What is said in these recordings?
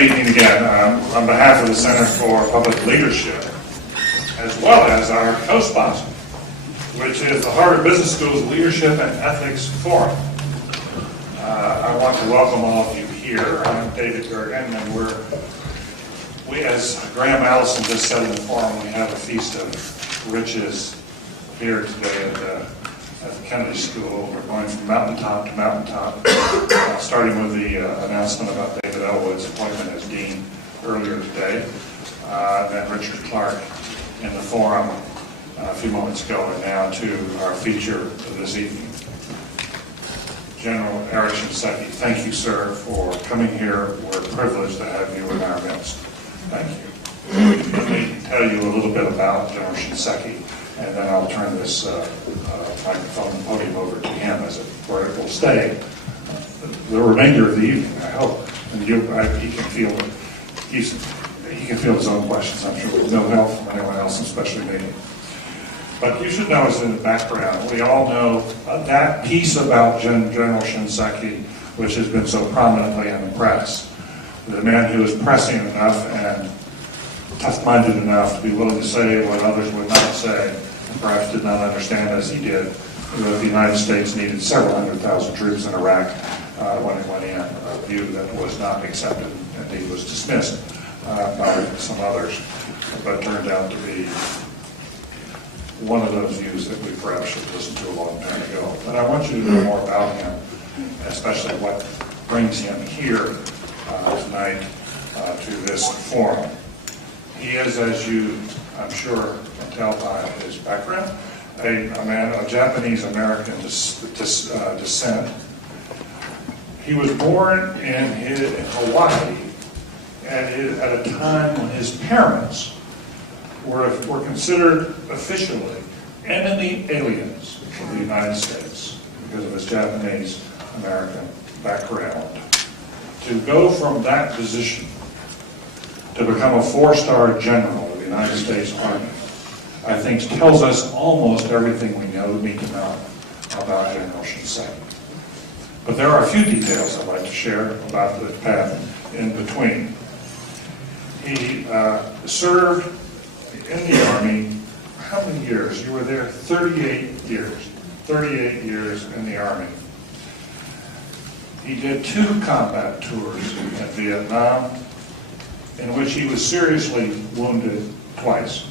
Speaking again on behalf of the Center for Public Leadership, as well as our co-sponsor, which is the Harvard Business School's Leadership and Ethics Forum. I want to welcome all of you here. I'm David Gergen, and we, as Graham Allison just said in the forum, we have a feast of riches here today at the Kennedy School. We're going from mountaintop to mountaintop, starting with the announcement about David Elwood's appointment as dean earlier today, then Richard Clark in the forum a few moments ago, and now to our feature this evening. General Eric Shinseki, thank you, sir, for coming here. We're privileged to have you in our midst. Thank you. Let me tell you a little bit about General Shinseki, and then I'll turn this microphone and podium over to him where it will stay the remainder of the evening, I hope. And he can field his own questions, I'm sure, with no help from anyone else, especially me. But you should know, as in the background, we all know that piece about General Shinseki, which has been so prominently in the press. The man who was pressing enough and tough-minded enough to be willing to say what others would not say, and perhaps did not understand as he did, that the United States needed several 100,000 troops in Iraq when it went in, a view that was not accepted, indeed was dismissed by some others, but turned out to be one of those views that we perhaps should listen to a long time ago. But I want you to know more about him, especially what brings him here tonight to this forum. He is, as you, I'm sure, can tell by his background, a man of Japanese-American descent. He was born in Hawaii at a time when his parents were considered officially enemy aliens of the United States because of his Japanese-American background. To go from that position to become a four-star general of the United States Army, I think tells us almost everything we need to know about General Shinseki. But there are a few details I'd like to share about the path in between. He served in the Army, how many years? You were there 38 years. 38 years in the Army. He did 2 combat tours in Vietnam, in which he was seriously wounded twice.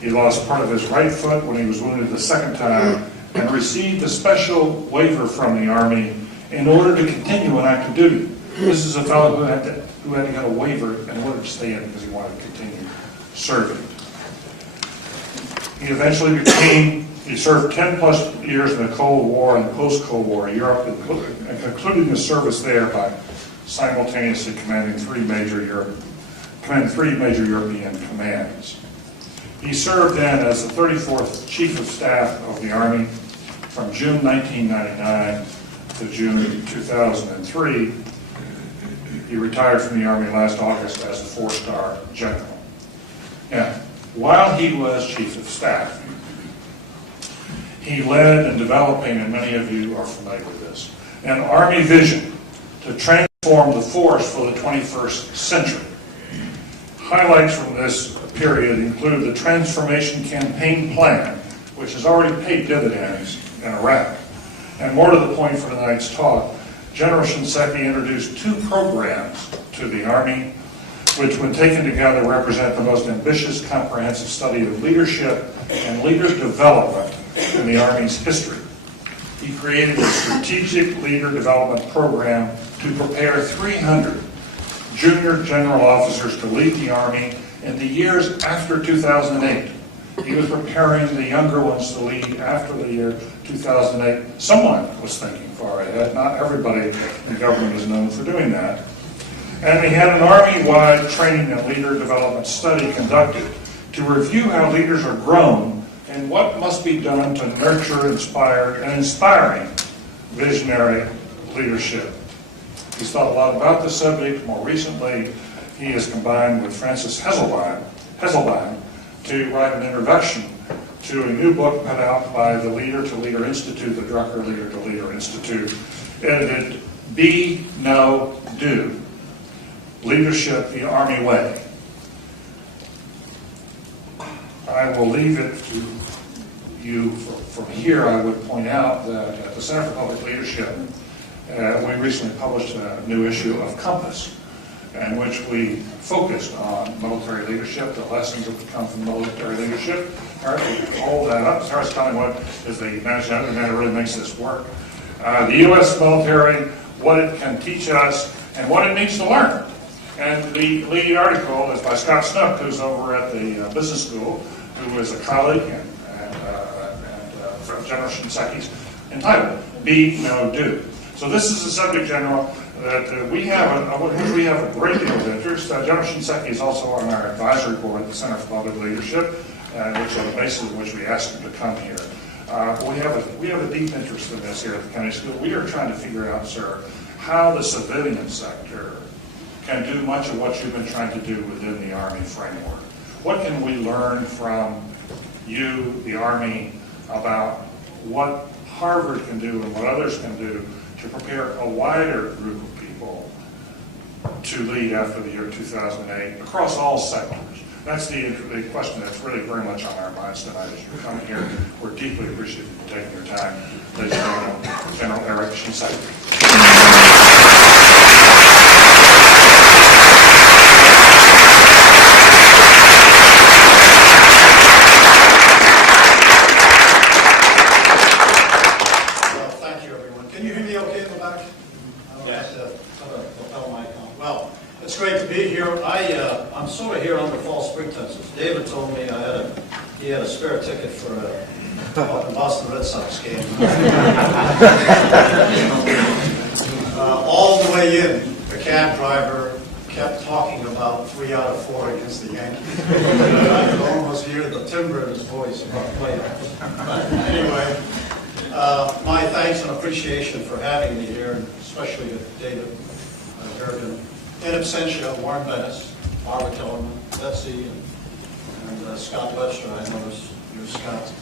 He lost part of his right foot when he was wounded the second time, and received a special waiver from the Army in order to continue on active duty. This is a fellow who had to get a waiver in order to stay in because he wanted to continue serving. He eventually he served 10 plus years in the Cold War and post-Cold War Europe, and concluding his service there by simultaneously commanding three major European commands. He served then as the 34th Chief of Staff of the Army from June 1999 to June 2003. He retired from the Army last August as a 4-star general. Now, while he was Chief of Staff, he led in developing, and many of you are familiar with this, an Army vision to transform the force for the 21st century. Highlights from this period include the Transformation Campaign Plan, which has already paid dividends in Iraq. And more to the point for tonight's talk, General Shinseki introduced 2 programs to the Army, which when taken together represent the most ambitious comprehensive study of leadership and leader development in the Army's history. He created a strategic leader development program to prepare 300 junior general officers to lead the Army in the years after 2008. He was preparing the younger ones to lead after the year 2008. Someone was thinking far ahead. Not everybody in government is known for doing that. And he had an Army-wide training and leader development study conducted to review how leaders are grown and what must be done to nurture, inspire, and inspiring visionary leadership. He's thought a lot about this subject. More recently, he has combined with Francis Hesselbein to write an introduction to a new book put out by the Leader to Leader Institute, the Drucker Leader to Leader Institute, edited Be, Know, Do. leadership the Army way. I will leave it to you. From here, I would point out that at the Center for Public Leadership, we recently published a new issue of Compass, in which we focused on military leadership, the lessons that would come from military leadership. Eric, we hold that up. Starts telling what is the management that really makes this work. The U.S. military, what it can teach us, and what it needs to learn. And the lead article is by Scott Snook, who's over at the business school, who is a colleague and from General Shinseki's, entitled "Be No Do." So this is a subject, General, that we have a great deal of interest. General Shinseki is also on our advisory board at the Center for Public Leadership, which are the basis of which we asked him to come here. We have a deep interest in this here at the Kennedy School. We are trying to figure out, sir, how the civilian sector can do much of what you've been trying to do within the Army framework. What can we learn from you, the Army, about what Harvard can do and what others can do to prepare a wider group of people to lead after the year 2008 across all sectors? That's the question that's really very much on our minds tonight as you come here. We're deeply appreciative for taking your time. Ladies and gentlemen, General Eric Shinseki. It's great to be here. I'm sort of here under false pretenses. David told me he had a spare ticket for a Boston Red Sox game. All the way in, the cab driver kept talking about 3 out of 4 against the Yankees. I could almost hear the timbre in his voice about playoffs. Anyway, my thanks and appreciation for having me here, and especially to David Gergen. In absentia, Warren Bennis, Barbara Kellerman, Betsy, and Scott Webster. I noticed you're Scott.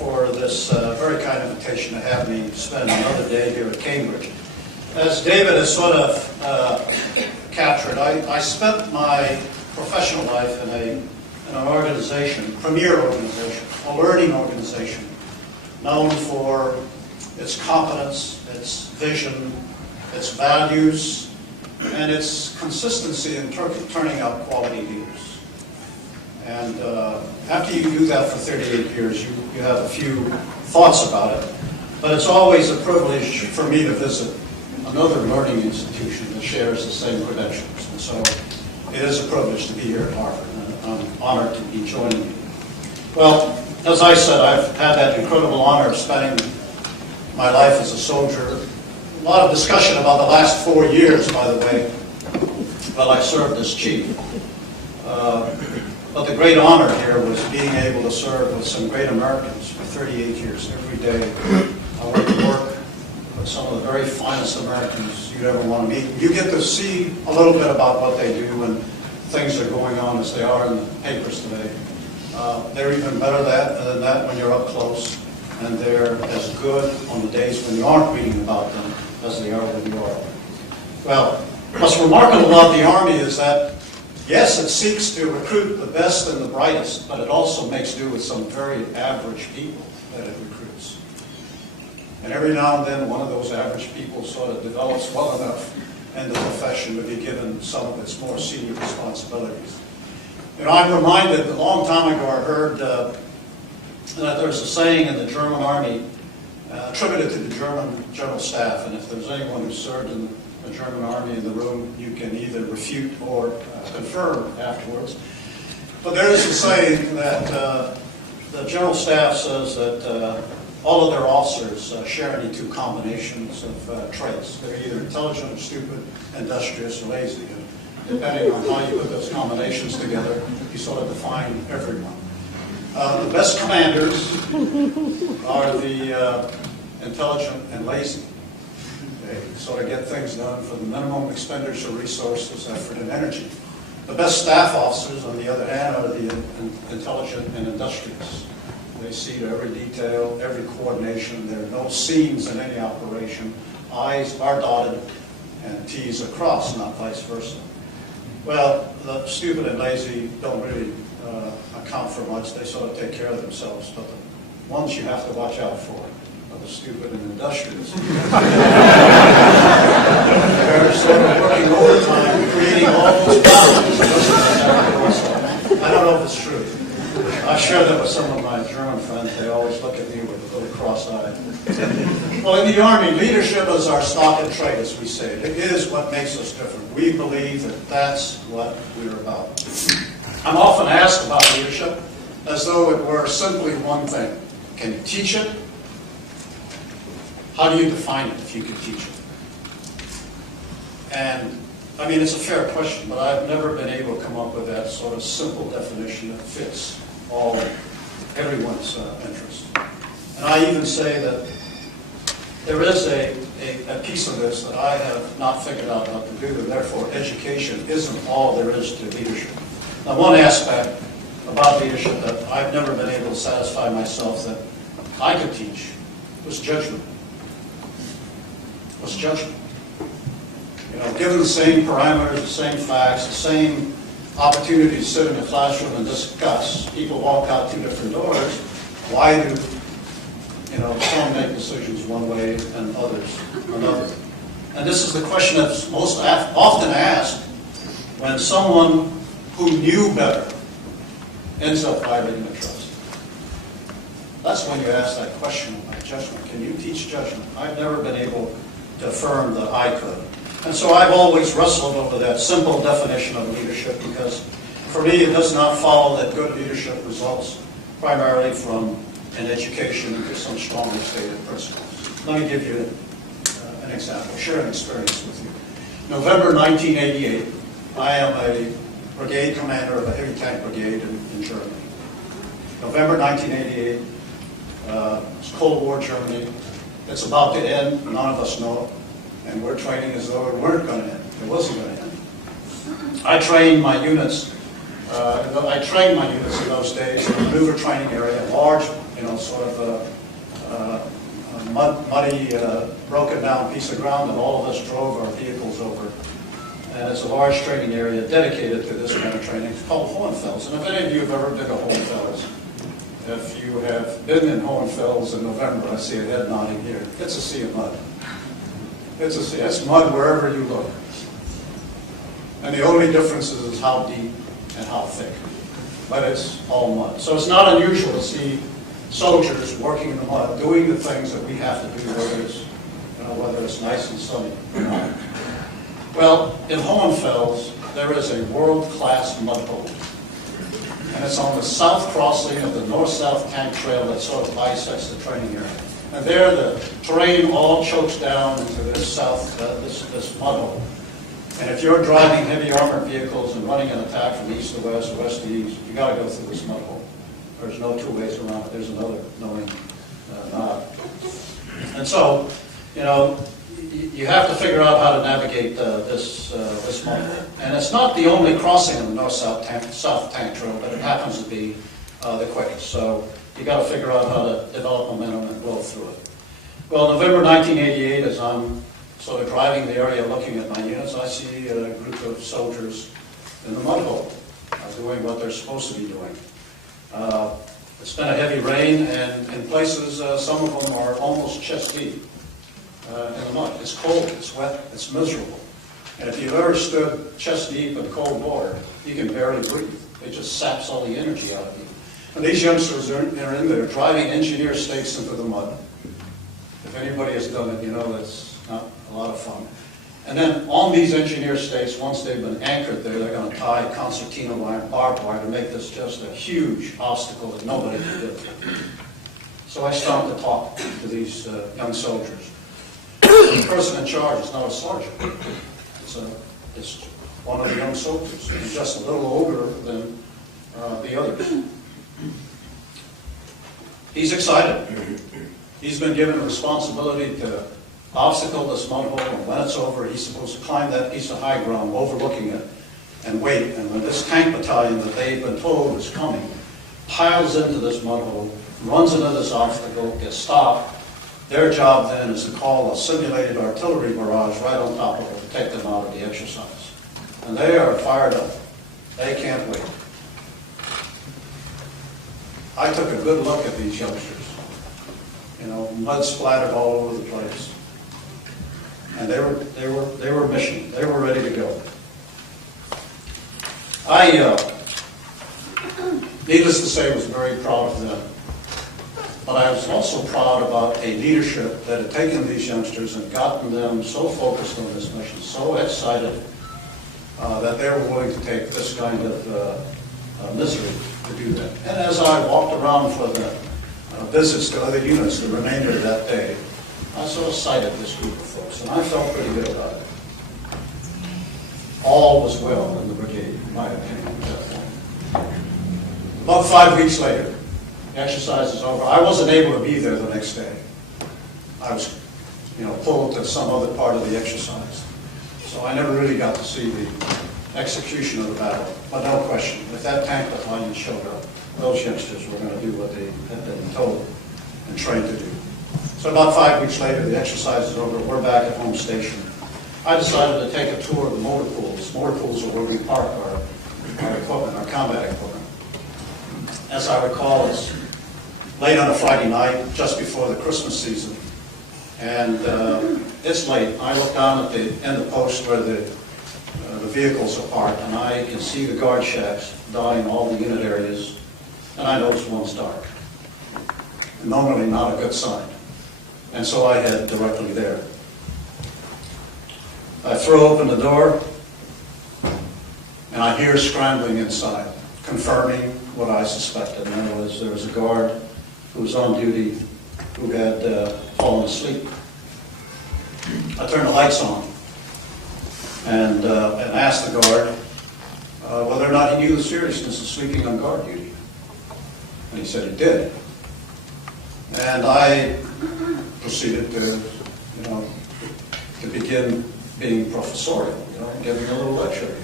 For this very kind invitation to have me spend another day here at Cambridge. As David has sort of captured, I spent my professional life in an organization, premier organization, a learning organization, known for its competence, its vision, its values, and its consistency in turning out quality leaders. And after you do that for 38 years, you have a few thoughts about it. But it's always a privilege for me to visit another learning institution that shares the same credentials. And so it is a privilege to be here at Harvard, and I'm honored to be joining you. Well, as I said, I've had that incredible honor of spending my life as a soldier. A lot of discussion about the last 4 years, by the way, while I served as chief. But the great honor here was being able to serve with some great Americans for 38 years. Every day I went to work with some of the very finest Americans you'd ever want to meet. You get to see a little bit about what they do and things are going on as they are in the papers today. They're even better than that when you're up close. And they're as good on the days when you aren't reading about them as they are when you are. Well, what's remarkable about the Army is that, yes, it seeks to recruit the best and the brightest, but it also makes do with some very average people that it recruits. And every now and then, one of those average people sort of develops well enough in the profession to be given some of its more senior responsibilities. You know, I'm reminded, a long time ago, I heard that there's a saying in the German Army attributed to the German General Staff, and if there's anyone who served in the German Army in the room, you can either refute or confirm afterwards. But there is a saying that the General Staff says that all of their officers share any 2 combinations of traits. They're either intelligent or stupid, industrious or lazy. And depending on how you put those combinations together, you sort of define everyone. The best commanders are the intelligent and lazy. They sort of get things done for the minimum expenditure of resources, effort, and energy. The best staff officers, on the other hand, are the intelligent and industrious. They see to every detail, every coordination. There are no seams in any operation I's are dotted and T's are crossed, not vice versa. Well, the stupid and lazy don't really account for much. They sort of take care of themselves. But the ones you have to watch out for are the stupid and industrious. They're sort of working overtime, creating all those problems. I don't know if it's true. I share that with some of my German friends. They always look at me with a little cross-eye. Well, in the Army, leadership is our stock and trade, as we say. It is what makes us different. We believe that that's what we're about. I'm often asked about leadership as though it were simply one thing. Can you teach it? How do you define it if you can teach it? And, I mean, it's a fair question, but I've never been able to come up with that sort of simple definition that fits everyone's interest. And I even say that there is a piece of this that I have not figured out how to do, and therefore education isn't all there is to leadership. Now, one aspect about leadership that I've never been able to satisfy myself that I could teach was judgment. Was judgment. You know, given the same parameters, the same facts, the same opportunity to sit in a classroom and discuss, people walk out two different doors, why do some make decisions one way and others another? And this is the question that's most often asked when someone who knew better ends up violating the trust. That's when you ask that question about judgment. Can you teach judgment? I've never been able to affirm that I could. And so I've always wrestled over that simple definition of leadership because for me it does not follow that good leadership results primarily from an education into some strongly stated principles. Let me give you an example, share an experience with you. November 1988, I am a brigade commander of a heavy tank brigade in Germany. November 1988, it's Cold War Germany. It's about to end, none of us know it. And we're training as though it weren't going to end. It wasn't going to end. I trained my units in those days in a maneuver training area, a large, sort of a muddy, broken down piece of ground, and all of us drove our vehicles over. And it's a large training area dedicated to this kind of training. It's called Hohenfels. And if any of you have ever been to Hohenfels, if you have been in Hohenfels in November, I see a head nodding here, it's a sea of mud. It's mud wherever you look. And the only difference is how deep and how thick. But it's all mud. So it's not unusual to see soldiers working in the mud, doing the things that we have to do, whether it's nice and sunny or not. Well, in Hohenfels, there is a world-class mud hole. And it's on the south crossing of the north-south tank trail that sort of bisects the training area. And there, the terrain all chokes down into this this mud hole. And if you're driving heavy armored vehicles and running an attack from east to west, or west to east, you got to go through this mud hole. There's no two ways around it. There's another knowing knot. And so, you have to figure out how to navigate this mud hole. And it's not the only crossing of the north-south tank trail, but it happens to be the quickest. So you got to figure out how to develop momentum and go through it. Well, November 1988, as I'm sort of driving the area looking at my units, I see a group of soldiers in the mud hole doing what they're supposed to be doing. It's been a heavy rain, and in places, some of them are almost chest deep in the mud. It's cold, it's wet, it's miserable. And if you've ever stood chest deep in cold water, you can barely breathe. It just saps all the energy out of you. And these youngsters are in there driving engineer stakes into the mud. If anybody has done it, you know that's not a lot of fun. And then on these engineer stakes, once they've been anchored there, they're going to tie concertina wire, barbed wire to make this just a huge obstacle that nobody can do. So I started to talk to these young soldiers. The person in charge is not a sergeant. It's one of the young soldiers. He's just a little older than the others. He's excited. He's been given a responsibility to obstacle this mud hole, and when it's over, he's supposed to climb that piece of high ground overlooking it and wait. And when this tank battalion that they've been told is coming piles into this mud hole, runs into this obstacle, gets stopped, Their job then is to call a simulated artillery barrage right on top of it to take them out of the exercise. And they are fired up. They can't wait. I took a good look at these youngsters. You know, mud splattered all over the place. And they were mission. They were ready to go. Needless to say, was very proud of them. But I was also proud about a leadership that had taken these youngsters and gotten them so focused on this mission, so excited, that they were willing to take this kind of misery to do that. And as I walked around for the visits to other units the remainder of that day, I sort of cited this group of folks, and I felt pretty good about it. All was well in the brigade, in my opinion, at that point. About 5 weeks later, the exercise is over. I wasn't able to be there the next day. I was, pulled to some other part of the exercise. So I never really got to see the execution of the battle. But no question, if that tank battalion showed up, those youngsters were going to do what they had been told and trained to do. So about 5 weeks later, the exercise is over. We're back at home station. I decided to take a tour of the motor pools. Motor pools are where we park our equipment, our combat equipment. As I recall, it's late on a Friday night, just before the Christmas season. And it's late. I look down at the end of the post where the vehicles are parked, and I can see the guard shacks dotting all the unit areas, and I notice one's dark. Normally not a good sign. And so I head directly there. I throw open the door, and I hear scrambling inside, confirming what I suspected. And there was a guard who was on duty who had fallen asleep. I turned the lights on and asked the guard whether or not he knew the seriousness of sleeping on guard duty. And he said he did. And I proceeded to begin being professorial, giving a little lecture.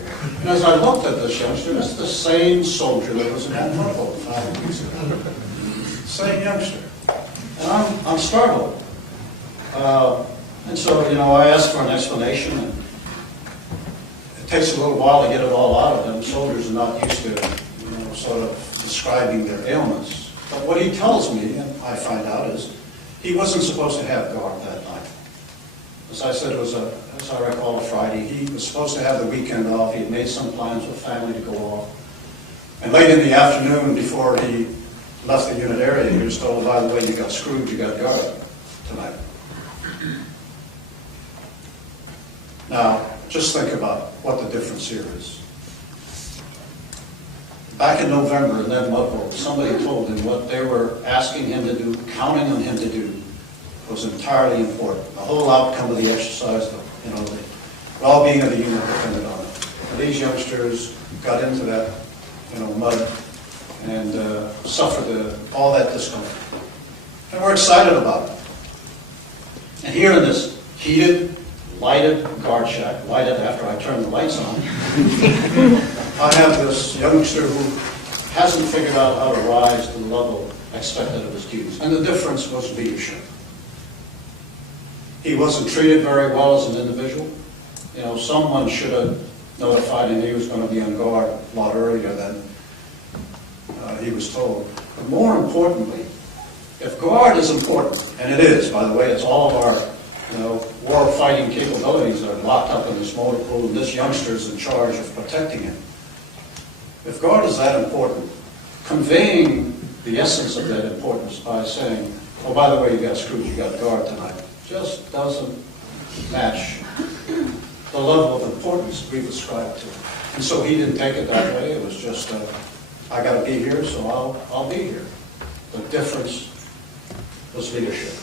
And as I looked at this youngster, it's the same soldier that was in that rifle 5 weeks ago. Same youngster. And I'm startled. And so, I asked for an explanation, and it takes a little while to get it all out of them. Soldiers are not used to, sort of describing their ailments. But what he tells me, and I find out, is he wasn't supposed to have guard that night. As I said, it was, as I recall, a Friday. He was supposed to have the weekend off. He had made some plans with family to go off. And late in the afternoon, before he left the unit area, he was told, by the way, you got screwed, you got guard tonight. Now, just think about what the difference here is. Back in November in that mud hole, somebody told him what they were asking him to do, counting on him to do, was entirely important. The whole outcome of the exercise, the well-being of the unit depended on it. And these youngsters got into that, mud and suffered all that discomfort. And we're excited about it. And here in this heated, lighted guard shack, lighted after I turned the lights on, I have this youngster who hasn't figured out how to rise to the level expected of his duties. And the difference was leadership. He wasn't treated very well as an individual. Someone should have notified him he was going to be on guard a lot earlier than he was told. But more importantly, if guard is important, and it is, by the way, it's all of our war fighting capabilities are locked up in this motor pool, and this youngster is in charge of protecting him. If guard is that important, conveying the essence of that importance by saying, oh, by the way, you got screwed, you got guard tonight, just doesn't match the level of importance we've ascribed to it. And so he didn't take it that way. It was just, I got to be here, so I'll be here. The difference was leadership.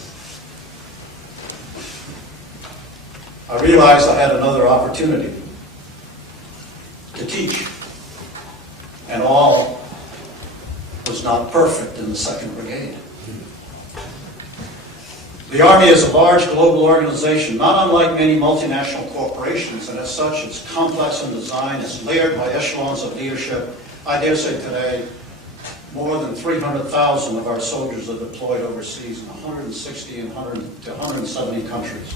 I realized I had another opportunity to teach. And all was not perfect in the 2nd Brigade. The Army is a large global organization, not unlike many multinational corporations, and as such, it's complex in design, it's layered by echelons of leadership. I dare say today, more than 300,000 of our soldiers are deployed overseas in 160 and 100 to 170 countries.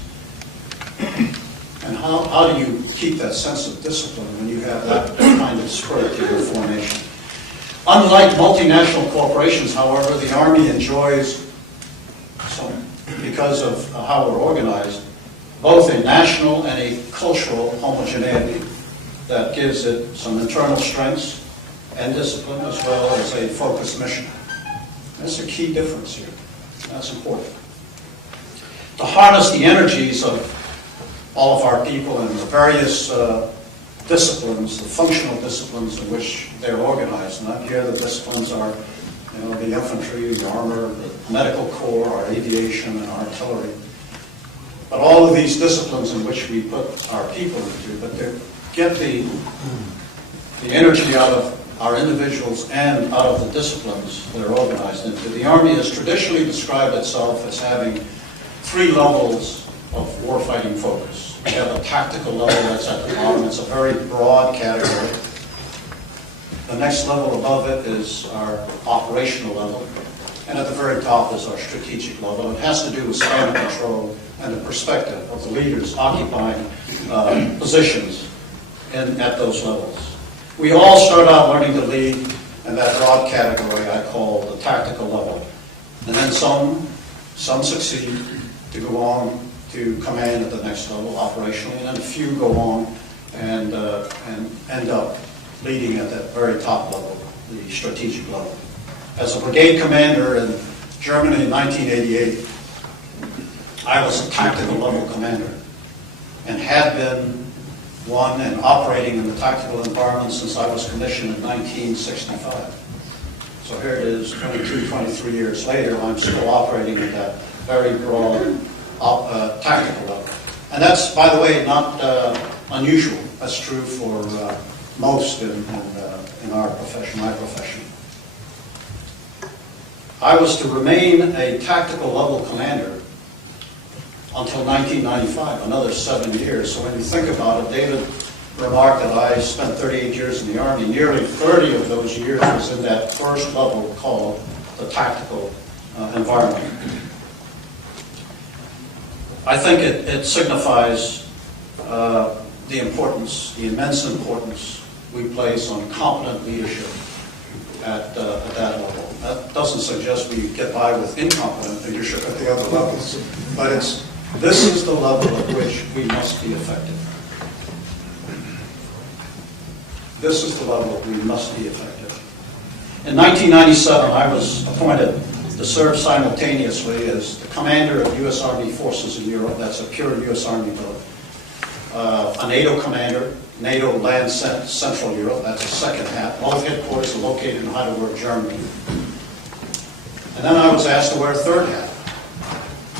And how do you keep that sense of discipline when you have that kind of spirit to your formation? Unlike multinational corporations, however, the Army enjoys, because of how we're organized, both a national and a cultural homogeneity that gives it some internal strengths and discipline, as well as a focused mission. That's a key difference here. That's important. To harness the energies of all of our people and the various disciplines, the functional disciplines in which they're organized. And up here the disciplines are, the infantry, the armor, the medical corps, our aviation, and artillery. But all of these disciplines in which we put our people into, but to get the energy out of our individuals and out of the disciplines they're organized into. The Army has traditionally described itself as having 3 levels of warfighting focus. We have a tactical level that's at the bottom. It's a very broad category. The next level above it is our operational level. And at the very top is our strategic level. It has to do with span of control and the perspective of the leaders occupying positions at those levels. We all start out learning to lead in that broad category I call the tactical level. And then some succeed to go on to command at the next level operationally, and then a few go on and end up leading at that very top level, the strategic level. As a brigade commander in Germany in 1988, I was a tactical level commander and had been one and operating in the tactical environment since I was commissioned in 1965. So here it is, 22, 23 years later, I'm still operating at that very broad tactical level. And that's, by the way, not unusual. That's true for most in our profession, my profession. I was to remain a tactical level commander until 1995, another 7 years. So when you think about it, David remarked that I spent 38 years in the Army. Nearly 30 of those years was in that first level called the tactical environment. I think it signifies the importance, the immense importance we place on competent leadership at that level. That doesn't suggest we get by with incompetent leadership at the other levels, but this is the level at which we must be effective. This is the level we must be effective. In 1997, I was appointed to serve simultaneously as the commander of U.S. Army forces in Europe. That's a pure U.S. Army vote. A NATO commander, NATO Land Central Europe. That's a second hat. Both headquarters are located in Heidelberg, Germany. And then I was asked to wear a third hat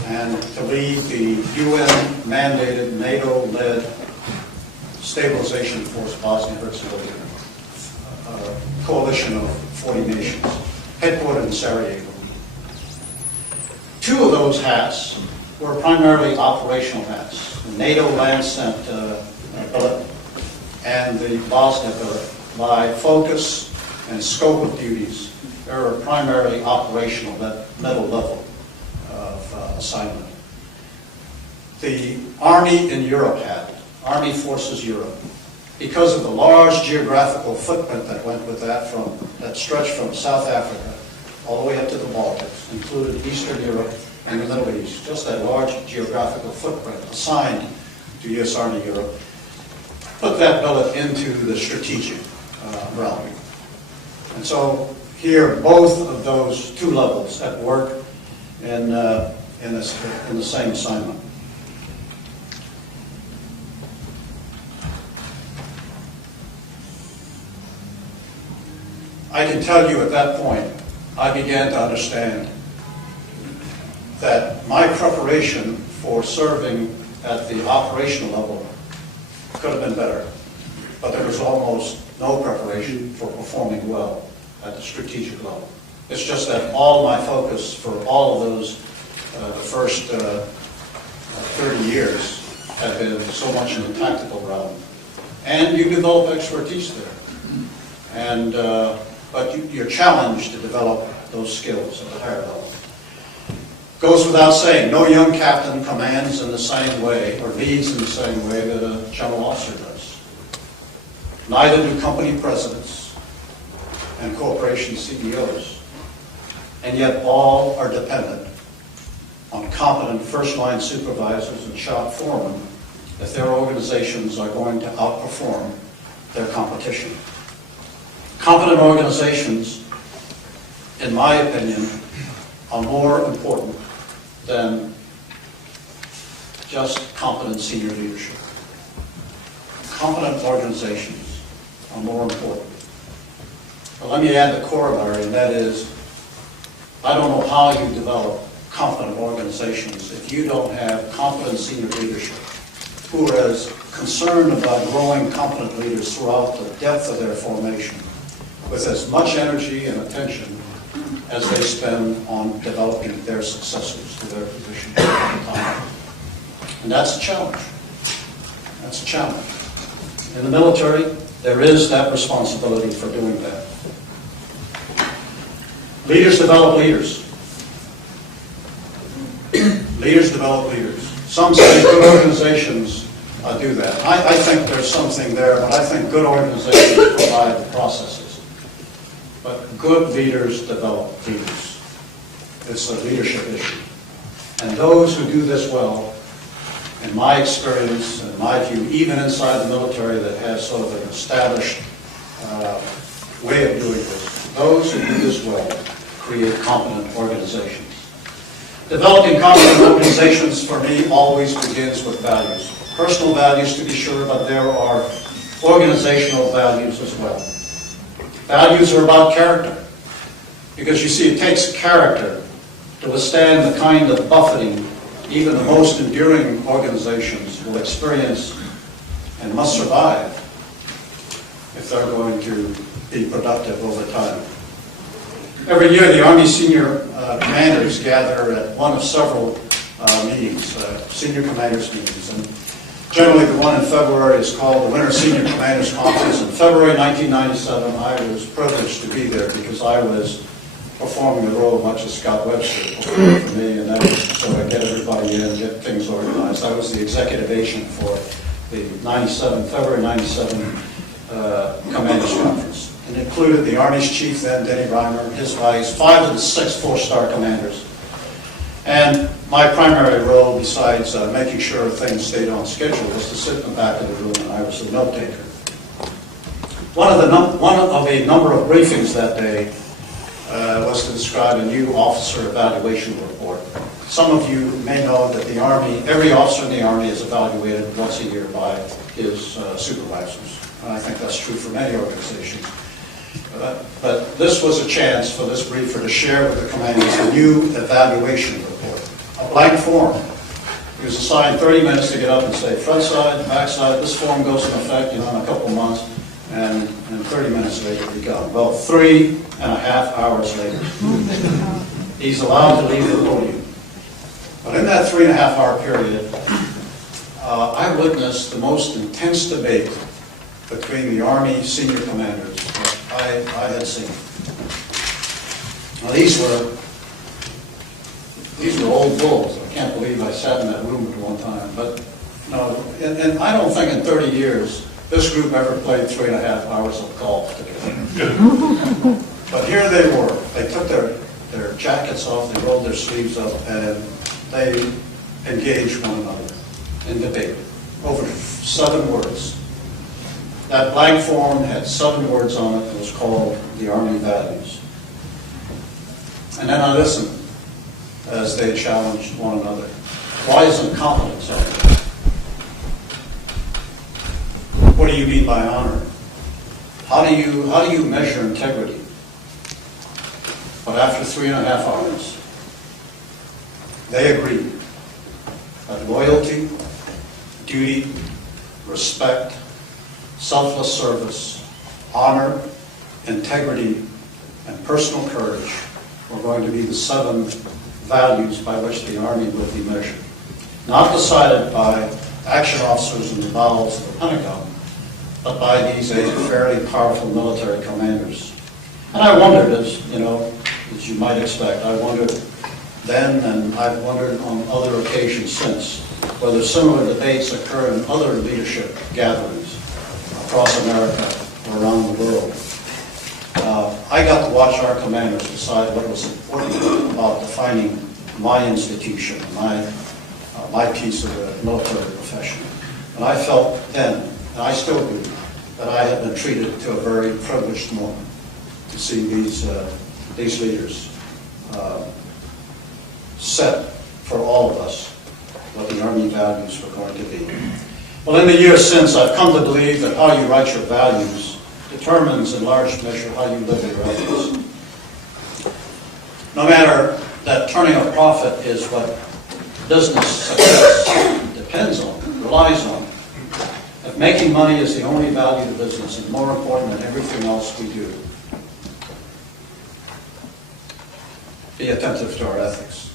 and to lead the UN-mandated, NATO-led stabilization force Bosnia-Herzegovina, a coalition of 40 nations, headquartered in Sarajevo. 2 of those hats were primarily operational hats. The NATO Land Cent billet and the Bosnia billet, by focus and scope of duties, they were primarily operational, that middle level of assignment. The Army in Europe had, Army Forces Europe, because of the large geographical footprint that went with that, that stretched from South Africa all the way up to the Baltics, included Eastern Europe and the Middle East, just that large geographical footprint assigned to U.S. Army Europe, put that billet into the strategic realm. And so here, both of those 2 levels at work in the same assignment. I can tell you at that point, I began to understand that my preparation for serving at the operational level could have been better, but there was almost no preparation for performing well at the strategic level. It's just that all my focus for all of those, the first 30 years, had been so much in the tactical realm. And you develop expertise there. And but you're challenged to develop those skills at a higher level. Goes without saying, no young captain commands in the same way or leads in the same way that a general officer does. Neither do company presidents and corporation CEOs. And yet all are dependent on competent first-line supervisors and shop foremen if their organizations are going to outperform their competition. Competent organizations, in my opinion, are more important than just competent senior leadership. Competent organizations are more important. But let me add the corollary, and that is, I don't know how you develop competent organizations if you don't have competent senior leadership who are as concerned about growing competent leaders throughout the depth of their formation with as much energy and attention as they spend on developing their successors to their position at the time. And that's a challenge. That's a challenge. In the military, there is that responsibility for doing that. Leaders develop leaders. Leaders develop leaders. Some say good organizations do that. I think there's something there, but I think good organizations provide the processes. But good leaders develop leaders. It's a leadership issue. And those who do this well, in my experience, in my view, even inside the military that has sort of an established way of doing this, those who do this well create competent organizations. Developing competent organizations, for me, always begins with values. Personal values, to be sure, but there are organizational values as well. Values are about character. Because you see, it takes character to withstand the kind of buffeting even the most enduring organizations will experience and must survive if they're going to be productive over time. Every year, the Army senior commanders gather at one of several meetings, senior commanders meetings. And generally, the one in February is called the Winter Senior Commanders Conference. In February 1997, I was privileged to be there because I was performing the role much as Scott Webster performed for me, and that was so I get everybody in, get things organized. I was the executive agent for the February 97 Commanders Conference. And it included the Army's chief then, Denny Reimer, his vice, 5 of the 6 4-star commanders. And my primary role, besides making sure things stayed on schedule, was to sit in the back of the room, and I was the note taker. One of a number of briefings that day was to describe a new officer evaluation report. Some of you may know that the Army, every officer in the Army is evaluated once a year by his supervisors. And I think that's true for many organizations. But this was a chance for this briefer to share with the commanders a new evaluation report, a blank form. He was assigned 30 minutes to get up and say, front side, back side, this form goes into effect in a couple months, and 30 minutes later he got. Well, 3.5 hours later, he's allowed to leave the podium. But in that 3.5-hour period, I witnessed the most intense debate between the Army senior commanders that I had seen. Now, these were old bulls. I can't believe I sat in that room at one time. But no, and I don't think in 30 years this group ever played 3.5 hours of golf together. But here they were. They took their jackets off, they rolled their sleeves up, and they engaged one another in debate over 7 words. That blank form had 7 words on it. It was called the Army Values. And then I listened as they challenged one another. Why isn't competence on it? What do you mean by honor? How do you measure integrity? But after 3.5 hours, they agreed that loyalty, duty, respect, selfless service, honor, integrity, and personal courage were going to be the 7 values by which the Army would be measured. Not decided by action officers in the bowels of the Pentagon, but by these 8 fairly powerful military commanders. And I wondered, as you might expect, I wondered then, and I've wondered on other occasions since, whether similar debates occur in other leadership gatherings across America or around the world. I got to watch our commanders decide what was important about defining my institution, my piece of the military profession. And I felt then, and I still do, that I had been treated to a very privileged moment to see these leaders set for all of us what the Army values were going to be. Well, in the years since, I've come to believe that how you write your values determines in large measure how you live your ethics. No matter that turning a profit is what business success depends on, relies on, if making money is the only value to business and more important than everything else we do, be attentive to our ethics.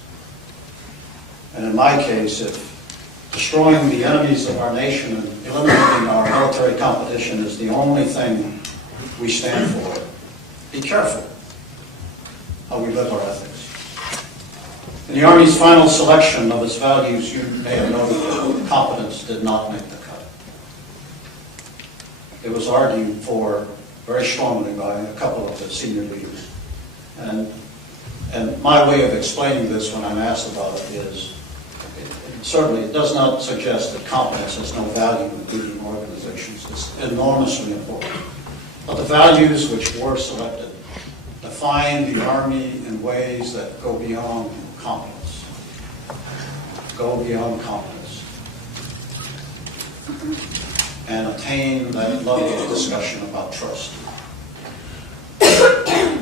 And in my case, if destroying the enemies of our nation and eliminating our military competition is the only thing we stand for, be careful how we live our ethics. In the Army's final selection of its values, you may have noted that competence did not make the cut. It was argued for very strongly by a couple of the senior leaders. And my way of explaining this when I'm asked about it is, certainly it does not suggest that competence has no value in leading organizations. It's enormously important. But the values which were selected define the Army in ways that go beyond competence. Go beyond competence. And attain that level of discussion about trust.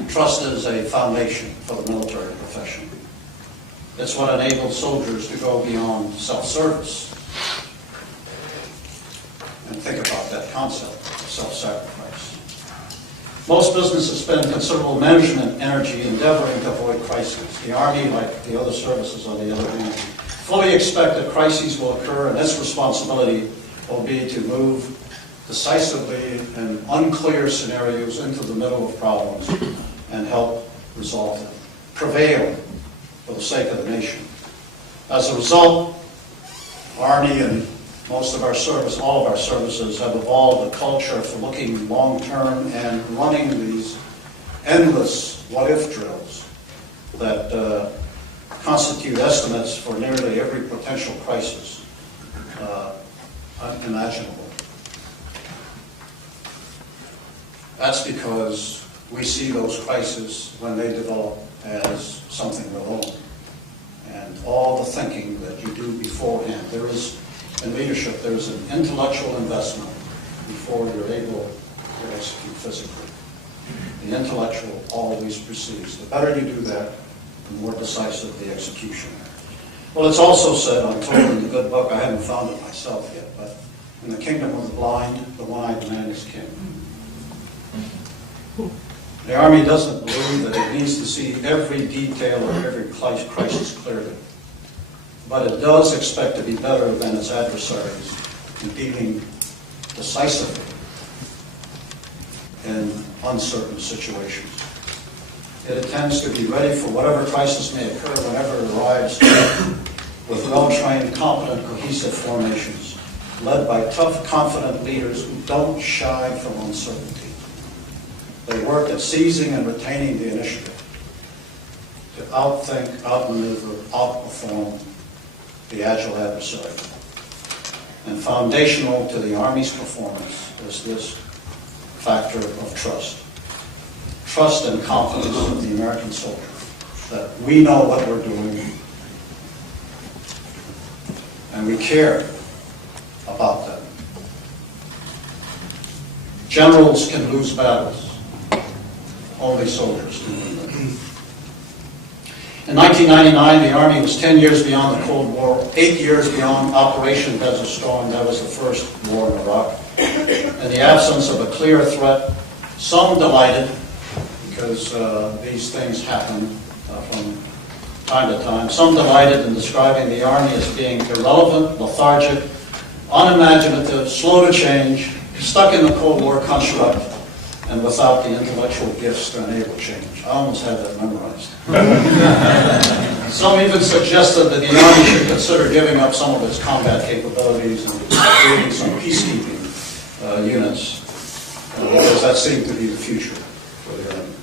Trust is a foundation for the military profession. It's what enables soldiers to go beyond self-service. And think about that concept of self-sacrifice. Most businesses spend considerable management energy endeavoring to avoid crises. The Army, like the other services on the other hand, fully expect that crises will occur, and its responsibility will be to move decisively in unclear scenarios into the middle of problems and help resolve them. Prevail for the sake of the nation. As a result, Army and most of our service, all of our services, have evolved a culture for looking long-term and running these endless what-if drills that constitute estimates for nearly every potential crisis imaginable. That's because we see those crises when they develop as something of our own. And all the thinking that you do beforehand, in leadership, there's an intellectual investment before you're able to execute physically. The intellectual always precedes. The better you do that, the more decisive the execution. Well, it's also said, I'm told in the good book, I haven't found it myself yet, but in the kingdom of the blind, the one-eyed man is king. The Army doesn't believe that it needs to see every detail of every crisis clearly, but it does expect to be better than its adversaries in dealing decisively in uncertain situations. It intends to be ready for whatever crisis may occur whenever it arrives with well-trained, competent, cohesive formations, led by tough, confident leaders who don't shy from uncertainty. They work at seizing and retaining the initiative to outthink, outmaneuver, outperform the agile adversary. And foundational to the Army's performance is this factor of trust. Trust and confidence of the American soldier, that we know what we're doing and we care about them. Generals can lose battles. Only soldiers can win them. In 1999, the Army was 10 years beyond the Cold War, 8 years beyond Operation Desert Storm. That was the first war in Iraq. In the absence of a clear threat, some delighted, because these things happen from time to time, some delighted in describing the Army as being irrelevant, lethargic, unimaginative, slow to change, stuck in the Cold War construct, and without the intellectual gifts to enable change. I almost had that memorized. Some even suggested that the Army should consider giving up some of its combat capabilities and creating some peacekeeping units, because that seemed to be the future for the Army.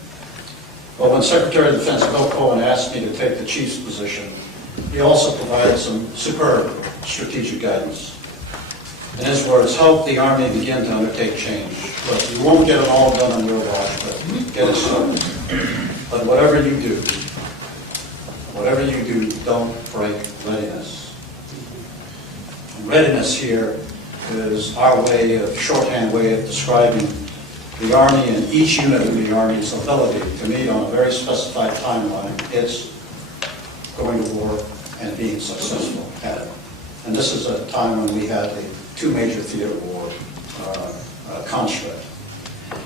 But when Secretary of Defense Bill Cohen asked me to take the chief's position, he also provided some superb strategic guidance. In his words, help the Army begin to undertake change. Look, you won't get it all done in real life, but get it started. But whatever you do, don't break readiness. Readiness here is our shorthand way of describing the Army and each unit of the Army's ability to meet on a very specified timeline. It's going to war and being successful at it. And this is a time when we had a two major theater war construct.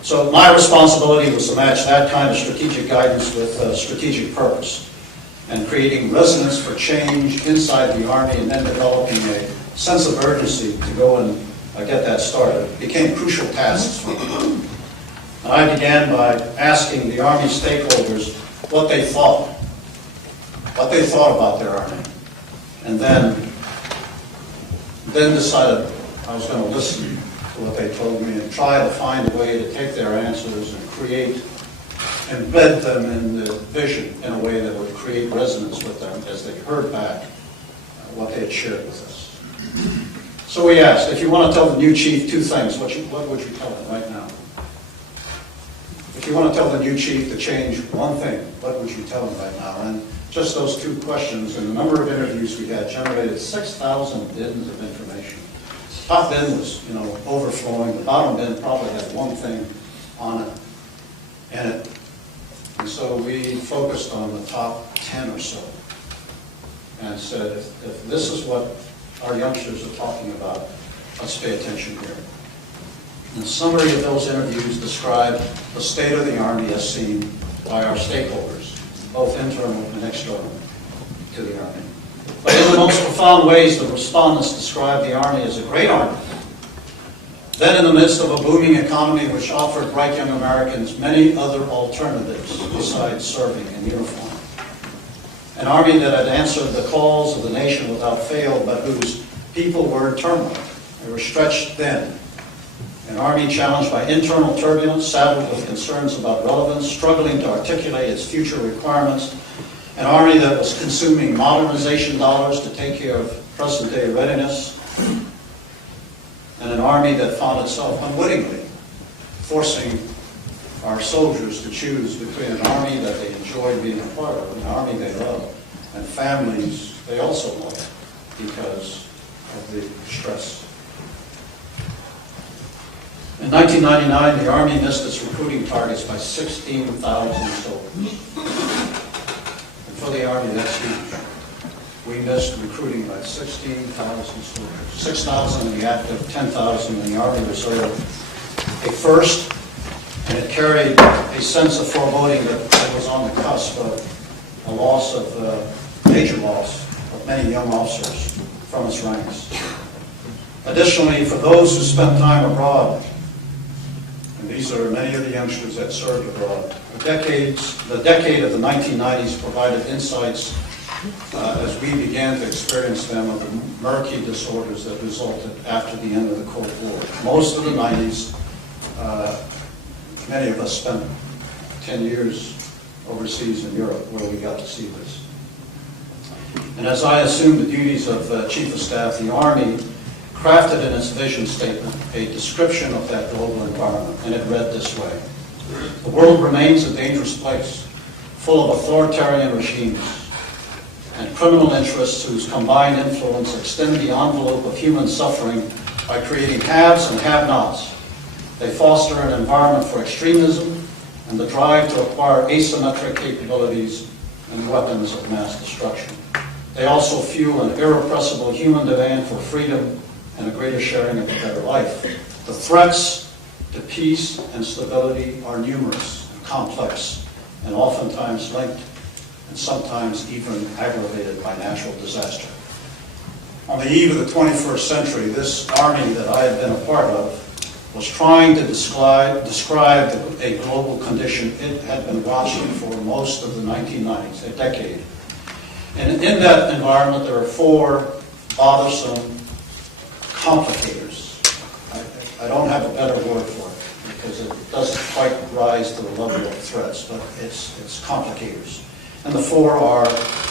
So my responsibility was to match that kind of strategic guidance with strategic purpose, and creating resonance for change inside the Army, and then developing a sense of urgency to go and get that started became crucial tasks for me. And I began by asking the Army stakeholders what they thought about their Army, and then decided I was going to listen to what they told me and try to find a way to take their answers and embed them in the vision in a way that would create resonance with them as they heard back what they had shared with us. So we asked, if you want to tell the new chief two things, what would you tell him right now? If you want to tell the new chief to change one thing, what would you tell him right now? And just those two questions and the number of interviews we had generated 6,000 bins of information. The top bin was, overflowing. The bottom bin probably had one thing on it in it. And so we focused on the top 10 or so and said, if this is what our youngsters are talking about, let's pay attention here. And a summary of those interviews described the state of the Army as seen by our stakeholders, both internal and external to the Army. But in the most profound ways, the respondents described the Army as a great Army. Then in the midst of a booming economy which offered bright young Americans many other alternatives besides serving in uniform. An Army that had answered the calls of the nation without fail, but whose people were in turmoil. They were stretched thin. An Army challenged by internal turbulence, saddled with concerns about relevance, struggling to articulate its future requirements. An Army that was consuming modernization dollars to take care of present-day readiness. And an Army that found itself unwittingly forcing our soldiers to choose between an Army that they enjoyed being a part of, an Army they loved, and families they also loved because of the stress. In 1999, the Army missed its recruiting targets by 16,000 soldiers. And for the Army, that's huge. We missed recruiting by 16,000 soldiers. 6,000 in the active, 10,000 in the Army Reserve. A first, and it carried a sense of foreboding that it was on the cusp of a major loss of many young officers from its ranks. Additionally, for those who spent time abroad, and these are many of the youngsters that served abroad, the decade of the 1990s provided insights as we began to experience them of the murky disorders that resulted after the end of the Cold War. Most of the 90s, many of us spent 10 years overseas in Europe where we got to see this. And as I assumed the duties of Chief of Staff, the Army crafted in its vision statement a description of that global environment, and it read this way. The world remains a dangerous place, full of authoritarian regimes and criminal interests whose combined influence extend the envelope of human suffering by creating haves and have-nots. They foster an environment for extremism and the drive to acquire asymmetric capabilities and weapons of mass destruction. They also fuel an irrepressible human demand for freedom and a greater sharing of a better life. The threats to peace and stability are numerous and complex and oftentimes linked and sometimes even aggravated by natural disaster. On the eve of the 21st century, this Army that I had been a part of was trying to describe a global condition it had been watching for most of the 1990s, a decade. And in that environment, there are four bothersome complicators. I don't have a better word for it because it doesn't quite rise to the level of threats, but it's complicators. And the four are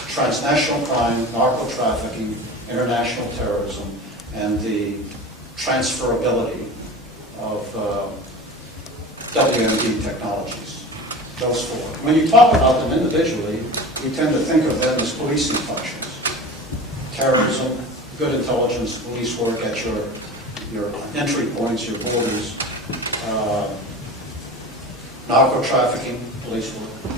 transnational crime, narco-trafficking, international terrorism, and the transferability of WMD technologies. Those four. When you talk about them individually, we tend to think of them as policing functions. Terrorism, good intelligence, police work at your entry points, your borders. Narco-trafficking, police work.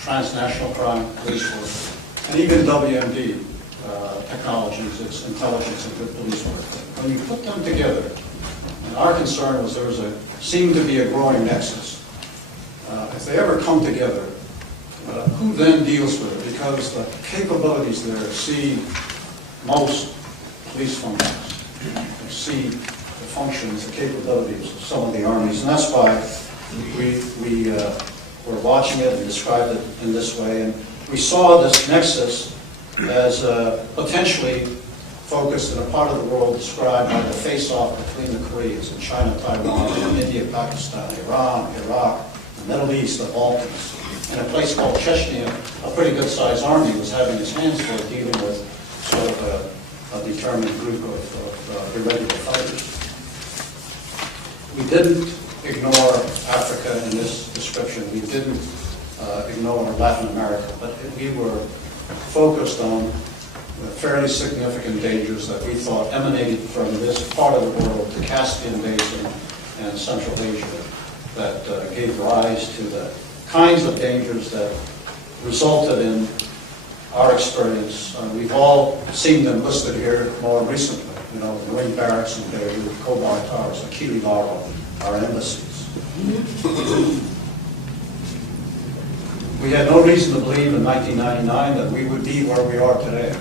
Transnational crime, police work. And even WMD technologies, it's intelligence and good police work. When you put them together, and our concern was seemed to be a growing nexus. If they ever come together, who then deals with it? Because the capabilities there exceed most police functions. Exceed the functions, the capabilities of some of the armies. And that's why we were watching it and described it in this way. And we saw this nexus as potentially focused in a part of the world described by the face-off between the Koreas in China, Taiwan, India, Pakistan, Iran, Iraq, the Middle East, the Balkans. In a place called Chechnya, a pretty good-sized army was having its hands full dealing with sort of a determined group of irregular fighters. We didn't ignore Africa in this description. We didn't ignore Latin America, but we were focused on fairly significant dangers that we thought emanated from this part of the world, the Caspian Basin and Central Asia, that gave rise to the kinds of dangers that resulted in our experience. We've all seen them listed here more recently, the Marine Barracks in Beirut, Kobar Towers, Akili Laro, our embassies. We had no reason to believe in 1999 that we would be where we are today.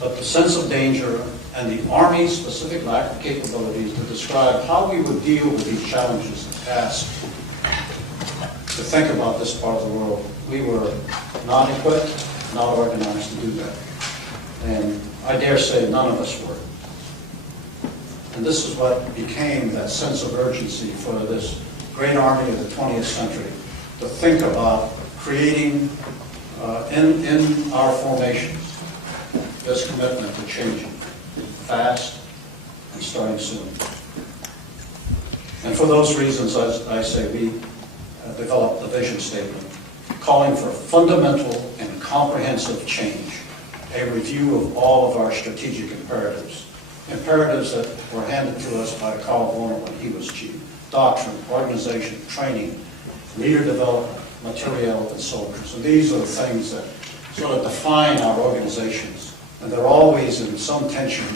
But the sense of danger and the Army's specific lack of capabilities to describe how we would deal with these challenges and tasks, to think about this part of the world, we were not equipped, not organized to do that. And I dare say none of us were. And this is what became that sense of urgency for this great army of the 20th century, to think about creating in our formations this commitment to changing fast and starting soon. And for those reasons, as I say, we developed the vision statement calling for fundamental and comprehensive change, a review of all of our strategic imperatives that were handed to us by Karl Warner when he was chief: doctrine, organization, training, leader development, materiel, and soldiers. And these are the things that sort of define our organizations. And they're always in some tension,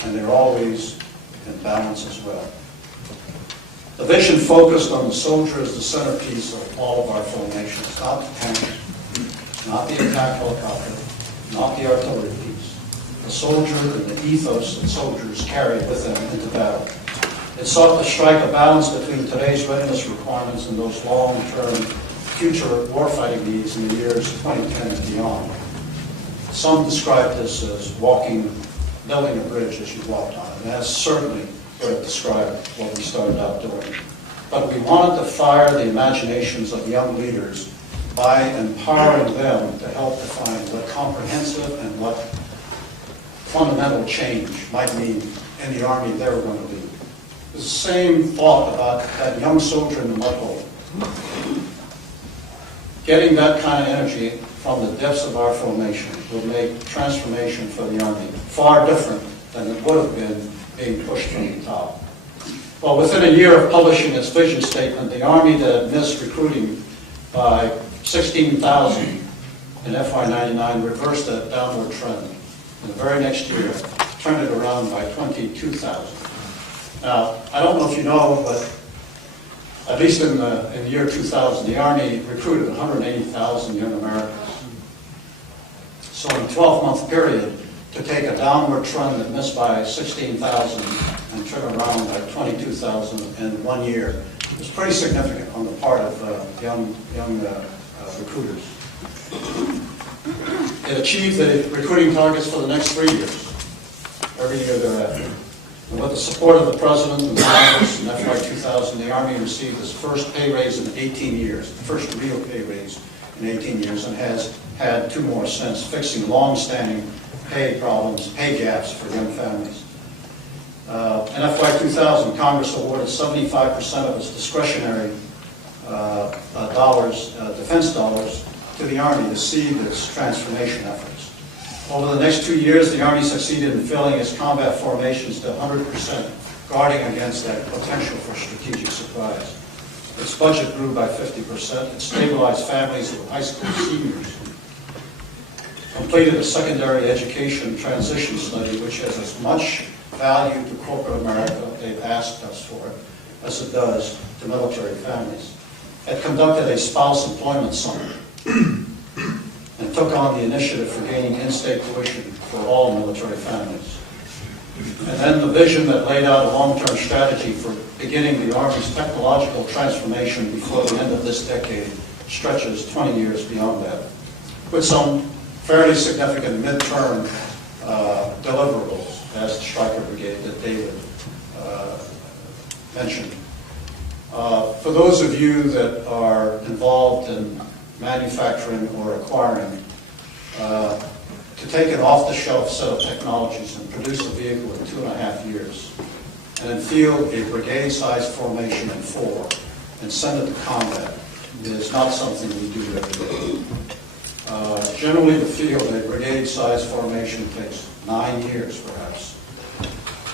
and they're always in balance as well. The vision focused on the soldier as the centerpiece of all of our formations, not the tank, not the attack helicopter, not the artillery piece. The soldier and the ethos that soldiers carry with them into battle. It sought to strike a balance between today's readiness requirements and those long-term future warfighting needs in the years 2010 and beyond. Some describe this as building a bridge as you walked on it, and that's certainly what it described what we started out doing. But we wanted to fire the imaginations of young leaders by empowering them to help define what comprehensive and what fundamental change might mean in the Army they were going to lead. The same thought about that young soldier in the mud hole. Getting that kind of energy from the depths of our formation will make transformation for the Army far different than it would have been being pushed from the top. Well, within a year of publishing its vision statement, the Army that had missed recruiting by 16,000 in FY99 reversed that downward trend. In the very next year, turned it around by 22,000. Now, I don't know if you know, but at least in the year 2000, the Army recruited 180,000 young Americans. So in a 12-month period, to take a downward trend that missed by 16,000 and turn around by 22,000 in 1 year. It was pretty significant on the part of young recruiters. It achieved the recruiting targets for the next 3 years, every year thereafter. And with the support of the President and Congress in FY 2000, the Army received its first pay raise in 18 years, the first real pay raise in 18 years, and has had 2 more since, fixing long-standing pay problems, pay gaps for young families. In FY 2000, Congress awarded 75% of its discretionary defense dollars to the Army to seed its transformation efforts. Over the next 2 years, the Army succeeded in filling its combat formations to 100%, guarding against that potential for strategic surprise. Its budget grew by 50%. It stabilized families with high school seniors. Completed a secondary education transition study, which has as much value to corporate America, they've asked us for it, as it does to military families. It conducted a spouse employment summit and took on the initiative for gaining in-state tuition for all military families. And then the vision that laid out a long-term strategy for beginning the Army's technological transformation before the end of this decade stretches 20 years beyond that, with some fairly significant midterm deliverables, as the Stryker Brigade that David mentioned. For those of you that are involved in manufacturing or acquiring, to take an off-the-shelf set of technologies and produce a vehicle in 2.5 years, and then field a brigade-sized formation in 4, and send it to combat is not something we do every day. Generally, to field a brigade-sized formation takes 9 years, perhaps.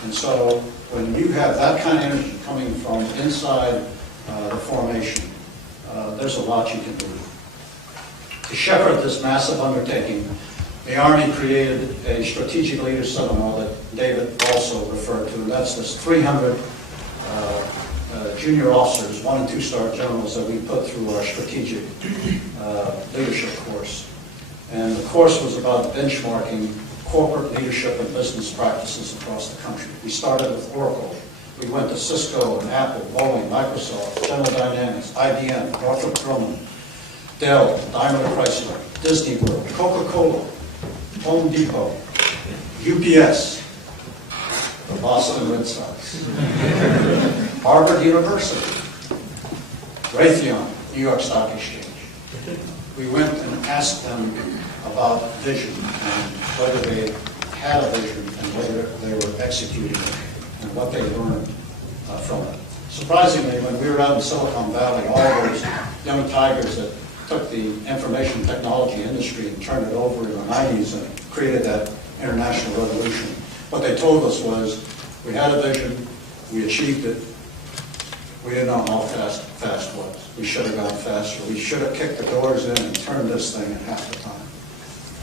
And so, when you have that kind of energy coming from inside the formation, there's a lot you can do. To shepherd this massive undertaking, the Army created a strategic leaders seminar that David also referred to, and that's this 300 junior officers, 1- and 2-star generals that we put through our strategic leadership course. And the course was about benchmarking corporate leadership and business practices across the country. We started with Oracle. We went to Cisco and Apple, Boeing, Microsoft, General Dynamics, IBM, Northrop Grumman, Dell, Daimler Chrysler, Disney World, Coca-Cola, Home Depot, UPS, the Boston Red Sox, Harvard University, Raytheon, New York Stock Exchange. We went and asked them about vision and whether they had a vision and whether they were executing it and what they learned from it. Surprisingly, when we were out in Silicon Valley, all those young tigers that took the information technology industry and turned it over in the 90s and created that international revolution, what they told us was, we had a vision, we achieved it, we didn't know how fast was. We should have gone faster. We should have kicked the doors in and turned this thing in half the time.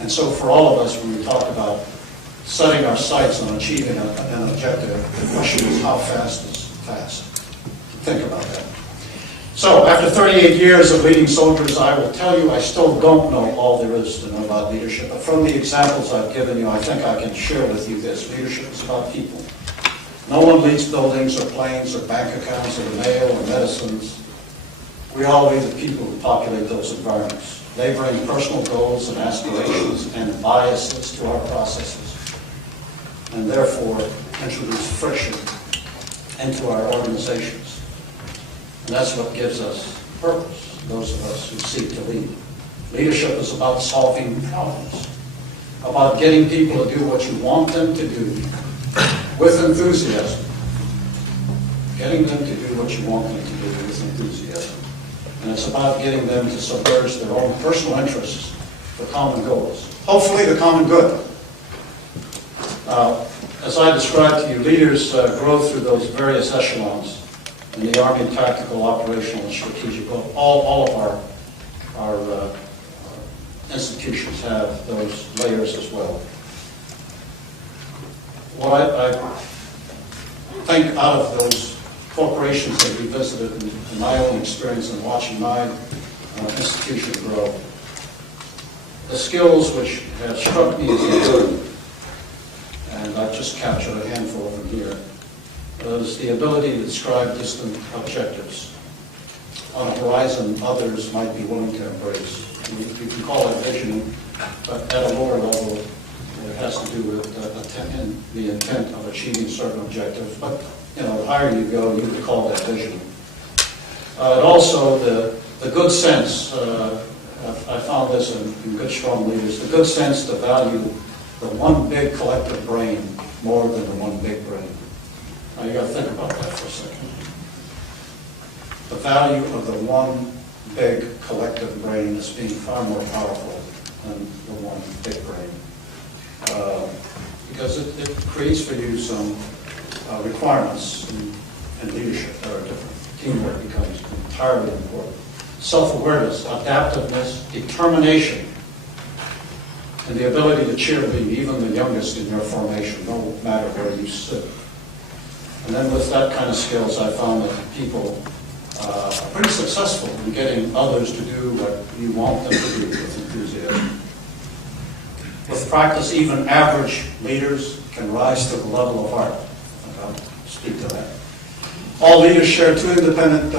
And so for all of us, when we talk about setting our sights on achieving an objective, the question is, how fast is fast? Think about that. So after 38 years of leading soldiers, I will tell you I still don't know all there is to know about leadership. But from the examples I've given you, I think I can share with you this. Leadership is about people. No one leads buildings or planes or bank accounts or mail or medicines. We all lead the people who populate those environments. They bring personal goals and aspirations and biases to our processes, and therefore introduce friction into our organizations. And that's what gives us purpose, those of us who seek to lead. Leadership is about solving problems, about getting people to do what you want them to do with enthusiasm. Getting them to do what you want them to do with enthusiasm. And it's about getting them to submerge their own personal interests for common goals. Hopefully the common good. As I described to you, leaders grow through those various echelons in the Army: tactical, operational, and strategic. All of our institutions have those layers as well. What I think out of those corporations that we visited in my own experience in watching my institution grow, the skills which have struck me as important and I've just captured a handful of them here. Is the ability to describe distant objectives on a horizon others might be willing to embrace. You can call it visioning, but at a lower level, it has to do with the intent of achieving certain objectives. But the higher you go, you would call that visioning. Also, the good sense. I found this in good, strong leaders. The good sense to value the one big collective brain more than the one big brain. Now you got to think about that for a second. The value of the one big collective brain is being far more powerful than the one big brain. Because it creates for you some requirements in leadership that are different. Teamwork becomes entirely important. Self-awareness, adaptiveness, determination, and the ability to cheerlead even the youngest in your formation, no matter where you sit. And then with that kind of skills, I found that people are pretty successful in getting others to do what you want them to do with enthusiasm. With practice, even average leaders can rise to the level of art. I'll speak to that. All leaders share two independent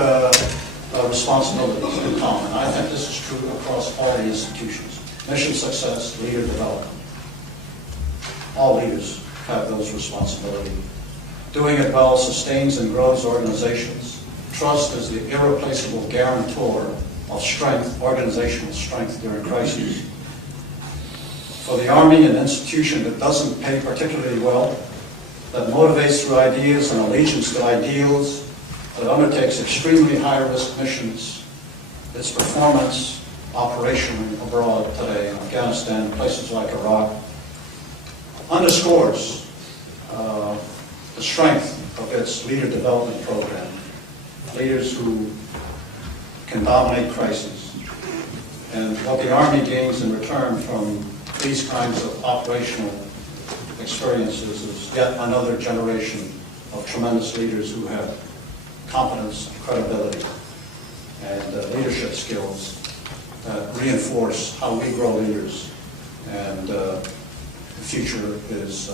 responsibilities in common. I think this is true across all the institutions. Mission success, leader development. All leaders have those responsibilities. Doing it well sustains and grows organizations. Trust is the irreplaceable guarantor of strength, organizational strength during crises. For the Army, an institution that doesn't pay particularly well, that motivates through ideas and allegiance to ideals, that undertakes extremely high-risk missions, its performance operationally abroad today in Afghanistan, places like Iraq, underscores the strength of its leader development program. Leaders who can dominate crises. And what the Army gains in return from these kinds of operational experiences is yet another generation of tremendous leaders who have competence, credibility, and leadership skills that reinforce how we grow leaders, and the future is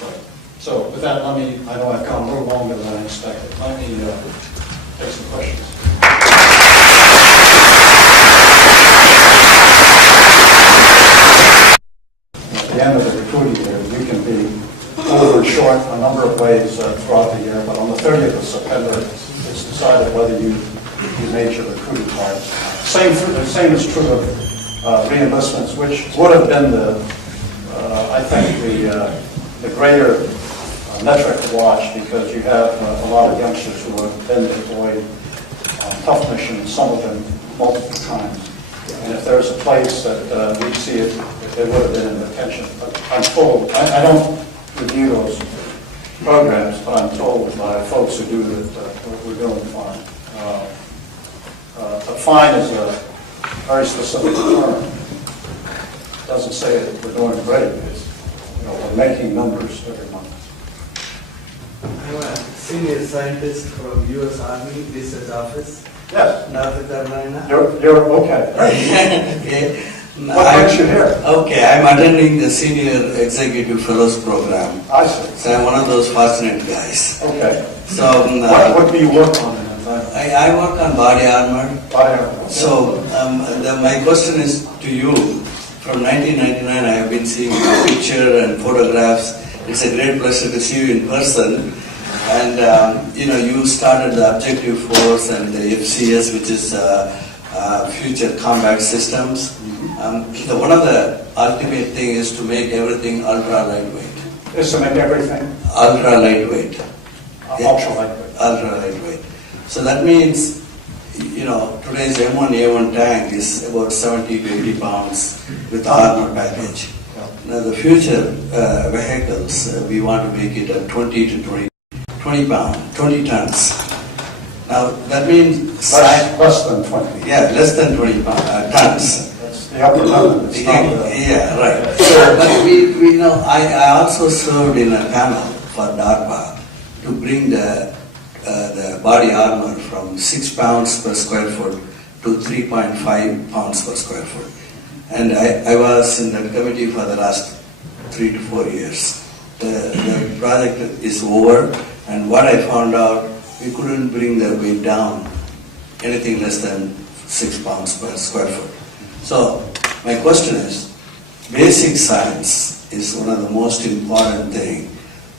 bright. So with that, I know I've gone a little longer than I expected. Let me take some questions. At the end of the recruiting year, we can be over and short a number of ways throughout the year, but on the 30th of September, it's decided whether you made your recruiting cards. The same is true of re-enlistments, which would have been I think the greater metric to watch, because you have a lot of youngsters who have been deployed on tough missions, some of them multiple times. And if there's a place that we see it would have been in retention. But I'm told, I don't review those programs, but I'm told by folks who do that we're doing fine. But fine is a very specific term. It doesn't say that we're doing great. It's, we're making numbers every month. I'm a senior scientist from U.S. Army Research Office. Yes. North Carolina. You're okay. Okay. What makes you here? Okay, I'm attending the Senior Executive Fellows Program. I see. So I'm one of those fortunate guys. Okay. So what do you work on? I work on body armor. Body armor. So my question is to you. From 1999, I have been seeing your picture and photographs. It's a great pleasure to see you in person. And you started the Objective Force and the FCS, which is Future Combat Systems. One of the ultimate thing is to make everything ultra lightweight. Is to make everything ultra lightweight. Ultra lightweight. Ultra lightweight. So that means, today's M1A1 tank is about 70 to 80 pounds with the armor package. Now the future vehicles, we want to make it at 20 to 20 tons. Now that means less than 20. Yeah, less than 20 tons. That's the upper limit. Yeah, right. So, but we know. I also served in a panel for DARPA to bring the body armor from 6 pounds per square foot to 3.5 pounds per square foot. And I was in that committee for the last 3 to 4 years. the project is over, and what I found out, we couldn't bring the weight down anything less than 6 pounds per square foot. So my question is, basic science is one of the most important things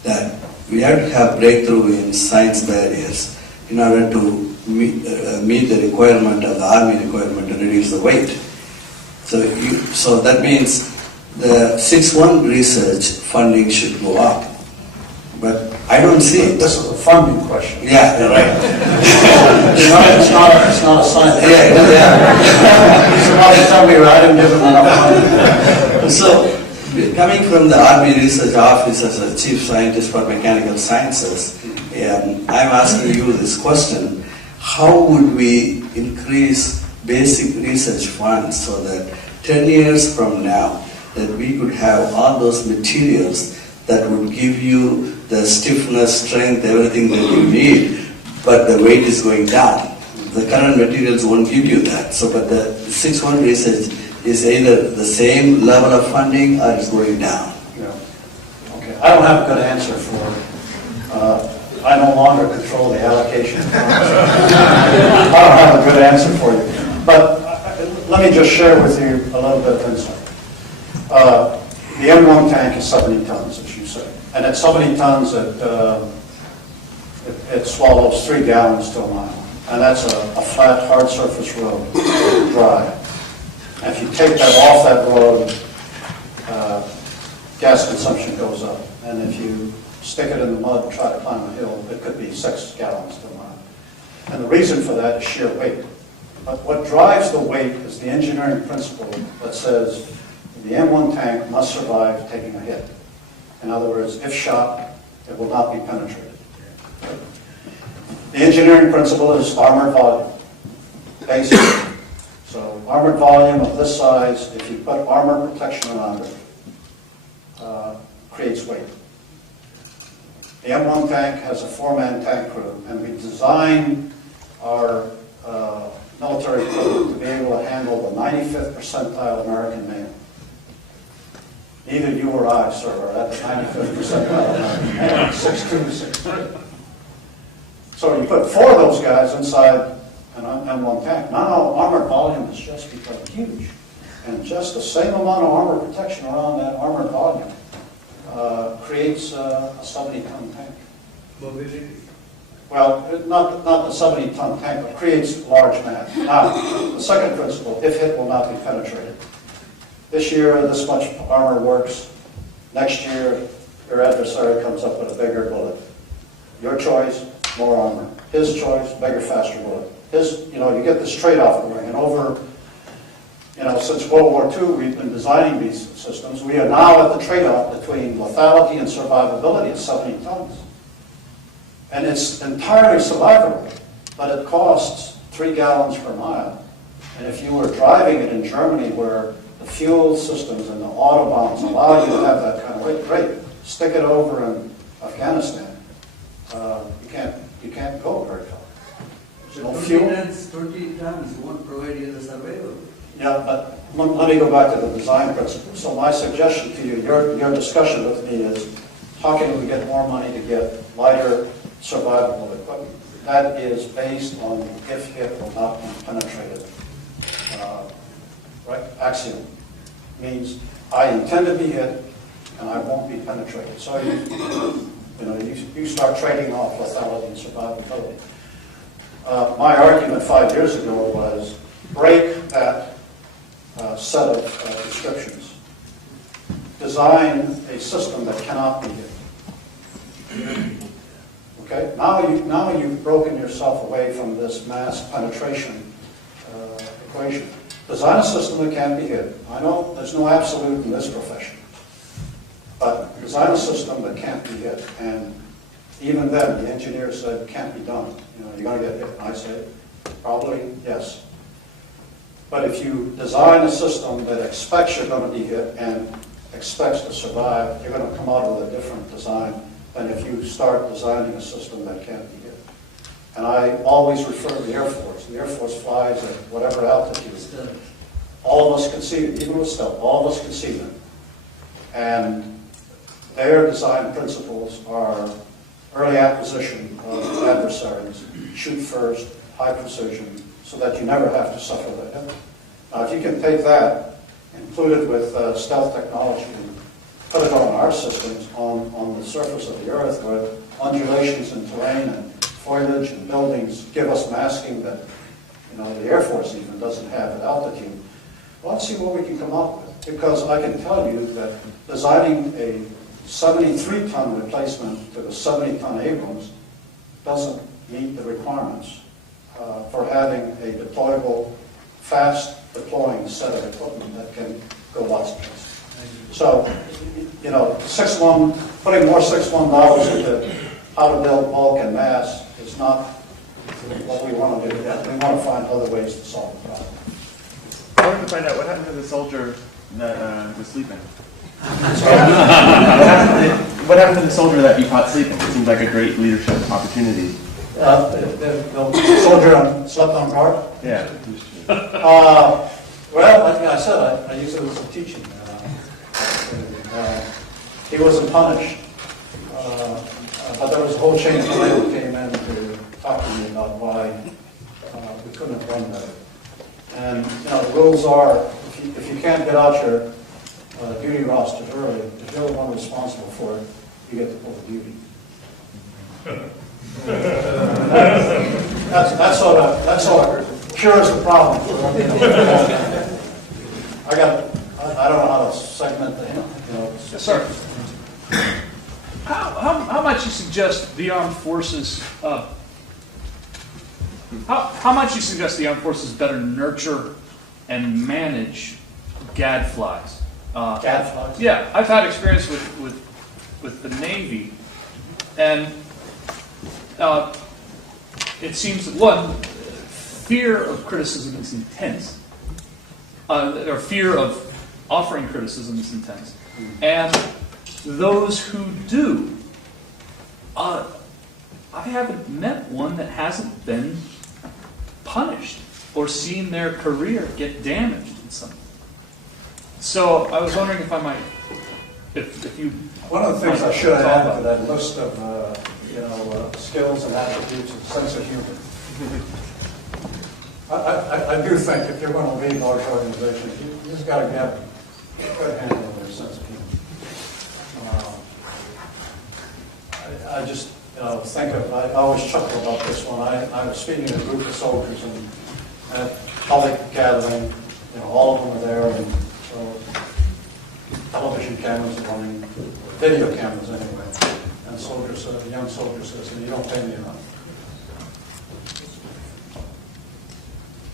that we have to have breakthrough in science barriers in order to meet the requirement of the Army requirement to reduce the weight. So that means the 6-1 research funding should go up. But I don't see it. This is a funding question. Yeah, right. It's not a science. Yeah. Somebody tell me I didn't give them enough money. So, coming from the Army Research Office as a Chief Scientist for Mechanical Sciences, I'm asking you this question. How would we increase basic research funds so that 10 years from now, that we could have all those materials that would give you the stiffness, strength, everything that you need, but the weight is going down. The current materials won't give you that. So, but the 6-1 research is either the same level of funding or it's going down. Yeah. Okay. I don't have a good answer for it. I no longer control the allocation. I don't have a good answer for you. But let me just share with you a little bit of insight. The M1 tank is 70 tons, as you say. And at 70 tons, it swallows 3 gallons to a mile. And that's a flat, hard surface road, dry. And if you take that off that road, gas consumption goes up. And if you stick it in the mud and try to climb a hill, it could be 6 gallons to a mile. And the reason for that is sheer weight. But what drives the weight is the engineering principle that says the M1 tank must survive taking a hit. In other words, if shot, it will not be penetrated. The engineering principle is armored volume, basically. So armored volume of this size, if you put armor protection around it, creates weight. The M1 tank has a 4-man tank crew, and we designed our military equipment to be able to handle the 95th percentile American male. Neither you or I, sir, are at the 95th percentile American male, 6'2", 6'3". So you put 4 of those guys inside an M1 tank. Now armored volume has just become huge. And just the same amount of armor protection around that armored volume creates a 70-ton tank. Mobility. Well, not the 70-ton tank, but creates large mass. Now, the second principle, if hit, will not be penetrated. This year, this much armor works. Next year, your adversary comes up with a bigger bullet. Your choice, more armor. His choice, bigger, faster bullet. You get this trade-off going. And over, since World War II, we've been designing these systems. We are now at the trade-off between lethality and survivability at 70 tons. And it's entirely survivable, but it costs 3 gallons per mile. And if you were driving it in Germany, where the fuel systems and the autobahns allow you to have that kind of weight, great. Stick it over in Afghanistan. You can't go very far. There's no fuel. 20 tons won't provide you the survival. Yeah, but let me go back to the design principle. So my suggestion to you, your discussion with me is, how can we get more money to get lighter, survivable equipment? That is based on if hit will not be penetrated. Right? Axiom means I intend to be hit and I won't be penetrated. So you start trading off lethality and survivability. My argument 5 years ago was break that set of descriptions. Design a system that cannot be hit. Okay? Now you've broken yourself away from this mass penetration equation. Design a system that can be hit. I know there's no absolute in this profession, but design a system that can't be hit. And even then, the engineer said it can't be done. You're going to get hit. And I say, probably yes. But if you design a system that expects you're going to be hit and expects to survive, you're going to come out with a different design than if you start designing a system that can't be hit. And I always refer to the Air Force. The Air Force flies at whatever altitude. All of us can see it, even with stealth. All of us can see them. And their design principles are early acquisition of adversaries, shoot first, high precision, so that you never have to suffer the hit. Now, if you can take that, include it with stealth technology, and put it on our systems on the surface of the Earth, where undulations in terrain and foliage and buildings give us masking that the Air Force even doesn't have at altitude. Well, let's see what we can come up with. Because I can tell you that designing a 73-ton replacement to the 70-ton Abrams doesn't meet the requirements for having a deployable, fast deploying set of equipment that can go lots of places. So, putting more $6.1 into how to build bulk and mass is not what we want to do. We want to find other ways to solve the problem. I wanted to find out what happened to the soldier that was sleeping. What happened to the soldier that you caught sleeping? It seems like a great leadership opportunity. The soldier slept on guard? Yeah. Well, like I said, I use it as a teaching. He wasn't punished, but there was a whole chain of command that came in to talk to me about why we couldn't have done better. And the rules are, if you can't get out your duty roster early, if you're the one responsible for it, you get to pull the duty. That sort of cures the problem. I don't know how to segment the Yes, sir. How much you suggest the armed forces? How much you suggest the armed forces better nurture and manage gadflies? gadflies. Yeah, I've had experience with the Navy, and it seems that one, fear of criticism is intense, or fear of offering criticism is intense, and those who do, I haven't met one that hasn't been punished or seen their career get damaged in some way. So I was wondering if I might, if you. One of the things I should have added to that list of skills and attributes is sense of humor. I do think if you're going to lead large organizations, you just got to have a good handle on your sense of humor. I just think of, I always chuckle about this one. I was speaking to a group of soldiers and at a public gathering, all of them were there, and so television cameras are running, video cameras anyway. And the young soldier says, "You don't pay me enough."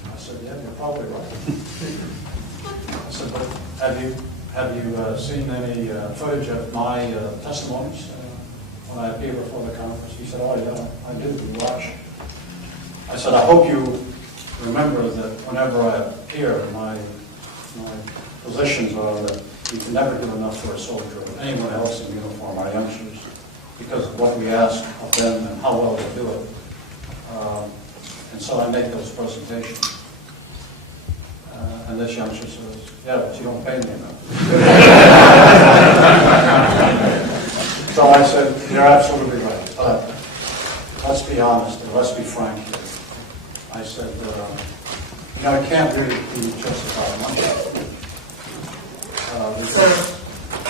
I said, "Yeah, you're probably right." I said, "But have you seen any footage of my testimonies when I appear before the conference?" He said, "Oh yeah, I do. You watch." I said, "I hope you remember that whenever I appear, my positions are that you can never do enough for a soldier or anyone else in uniform, our youngsters, because of what we ask of them and how well they do it." And so I make those presentations. And this youngster says, "Yeah, but you don't pay me enough." So I said, "You're absolutely right. But let's be honest and let's be frank here." I said, it can't really be just about money. There's a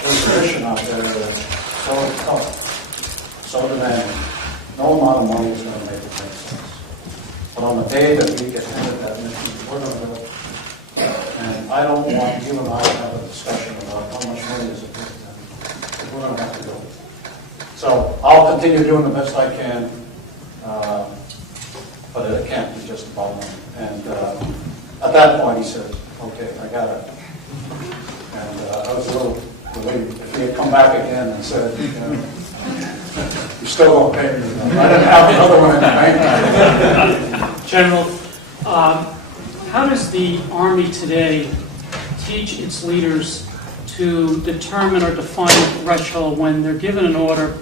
position out there that's so tough, so demanding. No amount of money is going to make it make sense. But on the day that we get handed that mission, we're going to do it. And I don't want you and I to have a discussion about how much money is it worth. We're going to have to do it. So I'll continue doing the best I can, but it can't be just about money. And at that point he said, "Okay, I got it." And I was a little relieved. If he had come back again and said, "You still don't pay me," I didn't have another one in the bank. General, how does the Army today teach its leaders to determine or define a threshold when they're given an order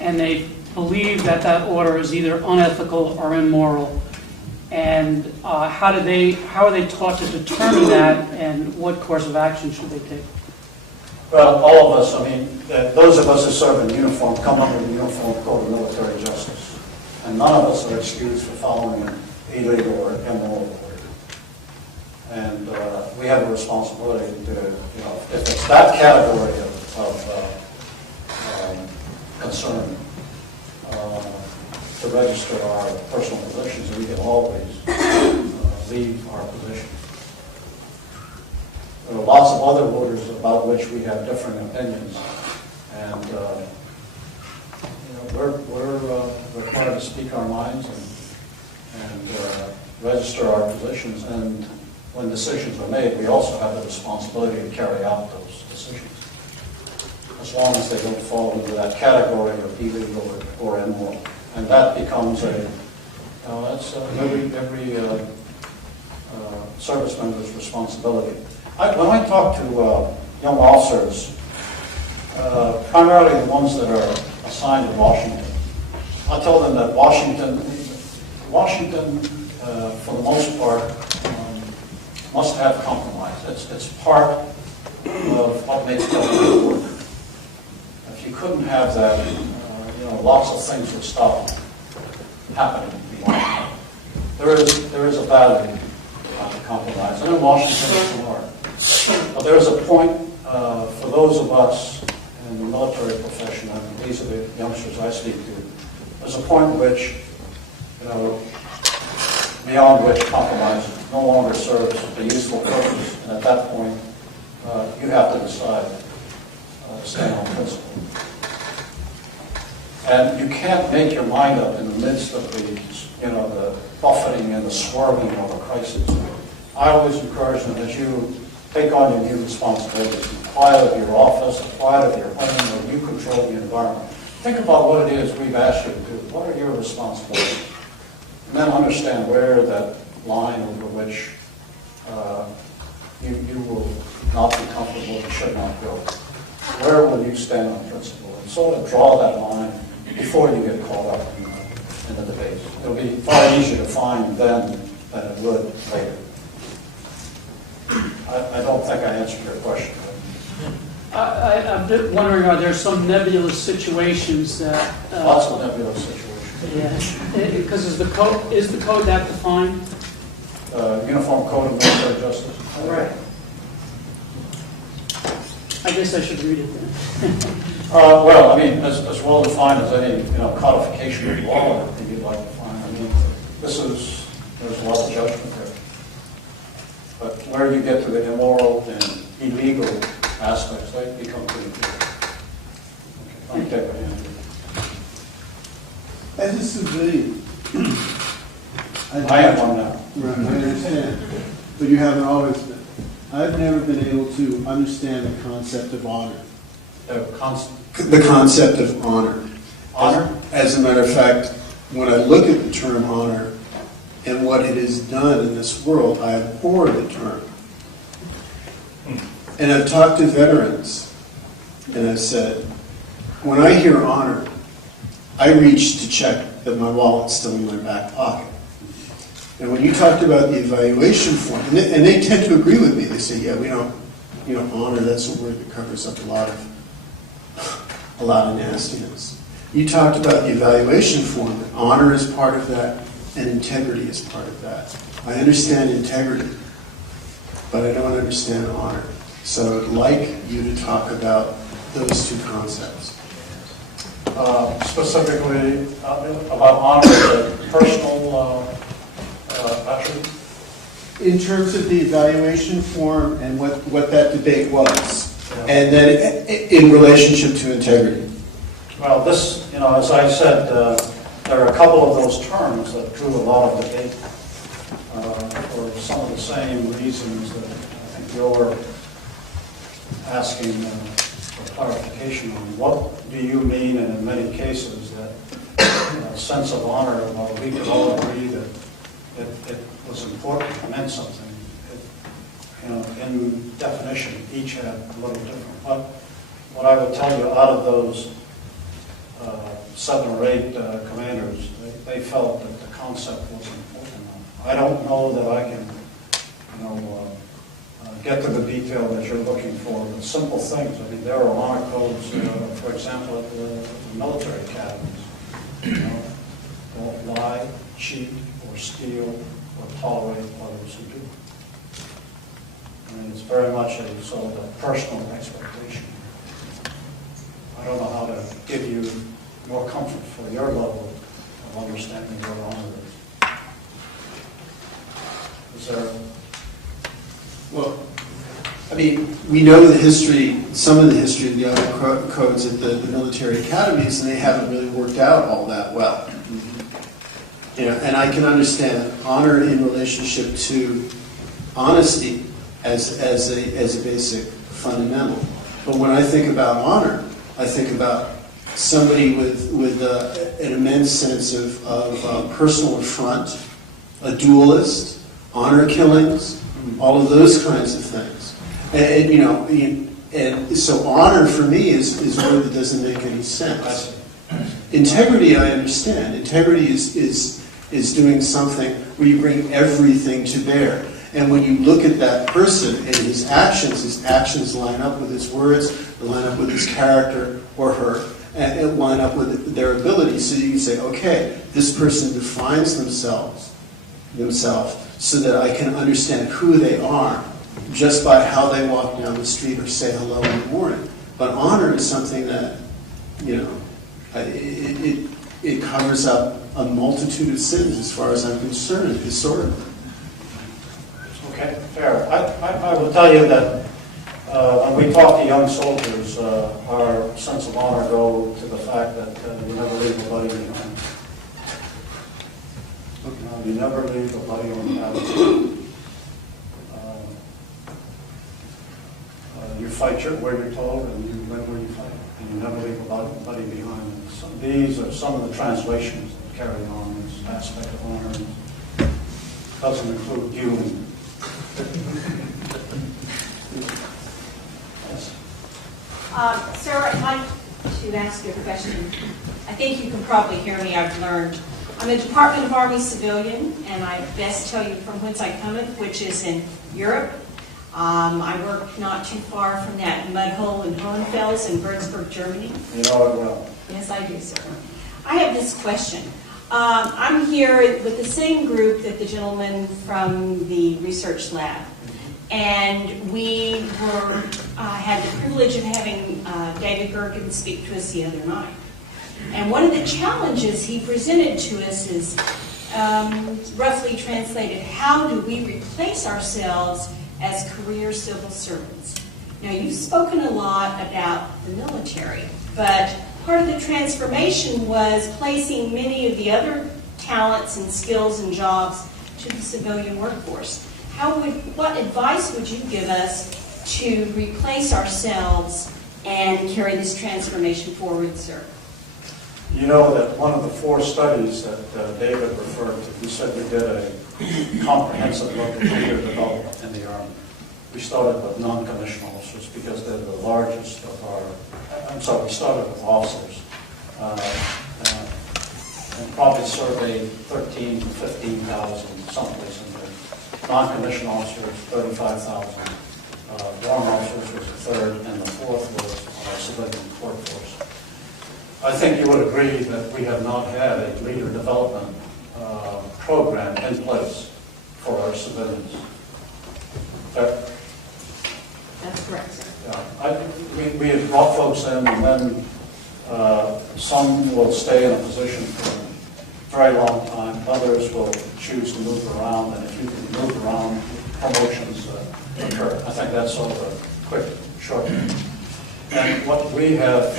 and they believe that that order is either unethical or immoral? And how are they taught to determine that, and what course of action should they take? Well, all of us, I mean, those of us who serve in uniform come under the Uniform Code of Military Justice. And none of us are excused for following an illegal or immoral order. And we have a responsibility to, if it's that category of concern, to register our personal positions, and we can always leave our position. There are lots of other voters about which we have differing opinions, and we're required to speak our minds and register our positions. And when decisions are made, we also have the responsibility to carry out those decisions, as long as they don't fall into that category of illegal or immoral. And that becomes that's every service member's responsibility. When I talk to young officers, primarily the ones that are assigned to Washington, I tell them that Washington, for the most part, must have compromise. It's part of what makes government work. If you couldn't have that, lots of things would stop happening. There is a value to compromise, and in Washington it's hard. But there is a point for those of us in the military profession, and these are the youngsters I speak to. There's a point in which, beyond which compromise no longer serves a useful purpose, and at that point, you have to decide to stand on principle. And you can't make your mind up in the midst of the buffeting and the swerving of a crisis. I always encourage them that you take on your new responsibilities, the quiet of your office, the quiet of your home, where you control the environment. Think about what it is we've asked you to do. What are your responsibilities? And then understand where that line over which you will not be comfortable and should not go. Where will you stand on principle? And sort of draw that line before you get caught up in the debate. It'll be far easier to find then than it would later. I don't think I answered your question. I'm wondering, are there some nebulous situations that... Lots of nebulous situations. Yeah, because is the code that defined? Uniform Code of Military Justice. Right. I guess I should read it then. Well, I mean, as well defined as any codification of law that you'd like to find. I mean, there's a lot of judgment there. But where you get to the immoral and illegal aspects, they become pretty clear. Okay, let me take a hand. As a civilian, I am one now. Right, I understand, but you haven't always been. I've never been able to understand the concept of honor. The concept of honor. Honor? As a matter of fact, when I look at the term honor and what it has done in this world, I abhor the term. And I've talked to veterans, and I've said, when I hear honor, I reach to check that my wallet's still in my back pocket. And when you talked about the evaluation form, and they tend to agree with me, they say, yeah, we don't, honor, that's a word that covers up a lot of nastiness. You talked about the evaluation form, and honor is part of that, and integrity is part of that. I understand integrity, but I don't understand honor. So I'd like you to talk about those two concepts. Specifically about honor, the personal attribute? In terms of the evaluation form and what that debate was, and then in relationship to integrity. Well, this, as I said, there are a couple of those terms that drew a lot of debate for some of the same reasons that I think you're asking for clarification on. What do you mean, and in many cases, that sense of honor, well, we could all agree that it was important, it meant something. In definition, each had a little different. But what I would tell you, out of those 7 or 8 commanders, they felt that the concept was important enough. I don't know that I can, get to the detail that you're looking for, but simple things. I mean, there are honor codes, for example, at the military academies. You know, don't lie, cheat, or steal, or tolerate others who do. I mean, it's very much a sort of a personal expectation. I don't know how to give you more comfort for your level of understanding what honor is. Is there? Well, I mean, we know the history, some of the history of the honor codes at the military academies, and they haven't really worked out all that well. You know, and I can understand honor in relationship to honesty as a basic fundamental. But when I think about honor, I think about somebody with an immense sense of personal affront, a duelist, honor killings, all of those kinds of things. And you know, and so honor for me is a word that doesn't make any sense. Integrity, I understand. Integrity is doing something where you bring everything to bear. And when you look at that person and his actions line up with his words, line up with his character or her, and line up with their abilities. So you can say, okay, this person defines themselves so that I can understand who they are just by how they walk down the street or say hello in the morning. But honor is something that, you know, it covers up a multitude of sins as far as I'm concerned historically. Okay, fair. I will tell you that when we talk to young soldiers, our sense of honor goes to the fact that you never leave a buddy behind. You never leave a buddy on the battlefield. You fight where you're told, and you win where you fight, and you never leave a buddy behind. And these are some of the translations that carry on this aspect of honor. Doesn't include you. Yes. Sarah, I'd like to ask you a question. I think you can probably hear me. I've learned. I'm a Department of Army civilian, and I best tell you from whence I come, which is in Europe. I work not too far from that mud hole in Hohenfels in Würzburg, Germany. You know it well. Yes, I do, sir. I have this question. I'm here with the same group that the gentleman from the research lab. And we had the privilege of having David Gergen speak to us the other night. And one of the challenges he presented to us is, roughly translated, how do we replace ourselves as career civil servants? Now, you've spoken a lot about the military, but part of the transformation was placing many of the other talents and skills and jobs to the civilian workforce. What advice would you give us to replace ourselves and carry this transformation forward, sir? You know that one of the 4 studies that David referred to, he said we did a comprehensive look at leader development in the Army. We started with non-commissioned officers because they're the largest of our, we started with officers. And probably surveyed 13,000 to 15,000 someplace in there. Non-commissioned officers, 35,000. Warrant officers was the 3rd, and the 4th was our civilian workforce. I think you would agree that we have not had a leader development program in place for our civilians. That's correct, sir. Yeah, we have brought folks in, and then some will stay in a position for a very long time. Others will choose to move around, and if you can move around, promotions occur. I think that's sort of a quick, short. And what we have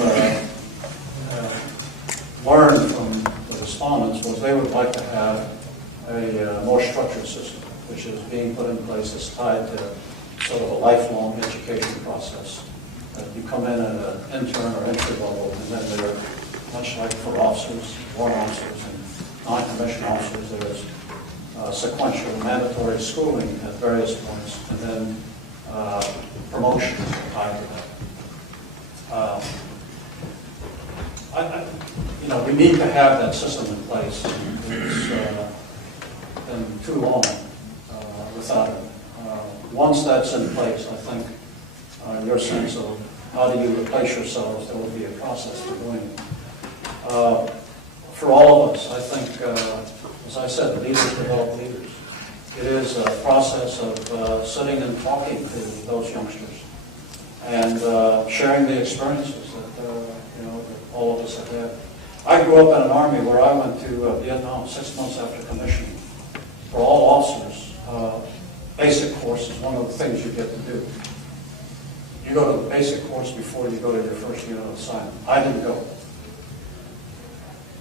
learned from the respondents was they would like to have a more structured system, which is being put in place that's tied to sort of a lifelong education process. You come in at an intern or entry level, and then they're much like for officers, warrant officers, and non-commissioned officers, there's sequential mandatory schooling at various points, and then promotion tied to that. We need to have that system in place. It's been too long without it. once that's in place, I think your sense of how do you replace yourselves, there will be a process for doing it. For all of us, I think, as I said, leaders develop leaders. It is a process of sitting and talking to those youngsters and sharing the experiences that that all of us have had. I grew up in an army where I went to Vietnam 6 months after commissioning. For all officers, basic course is one of the things you get to do. You go to the basic course before you go to your first unit of assignment. I didn't go.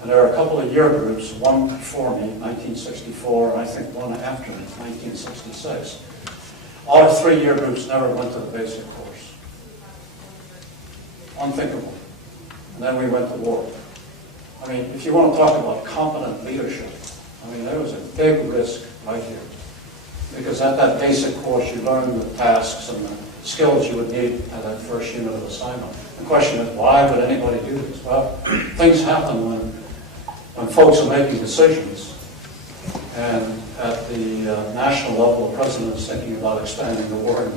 And there are a couple of year groups, one before me, 1964, and I think one after me, 1966. All 3 year groups never went to the basic course. Unthinkable. And then we went to war. I mean, if you want to talk about competent leadership, I mean, there was a big risk right here. Because at that basic course, you learn the tasks and the skills you would need at that first unit of assignment. The question is, why would anybody do this? Well, things happen when folks are making decisions. And at the national level, the president is thinking about expanding the war in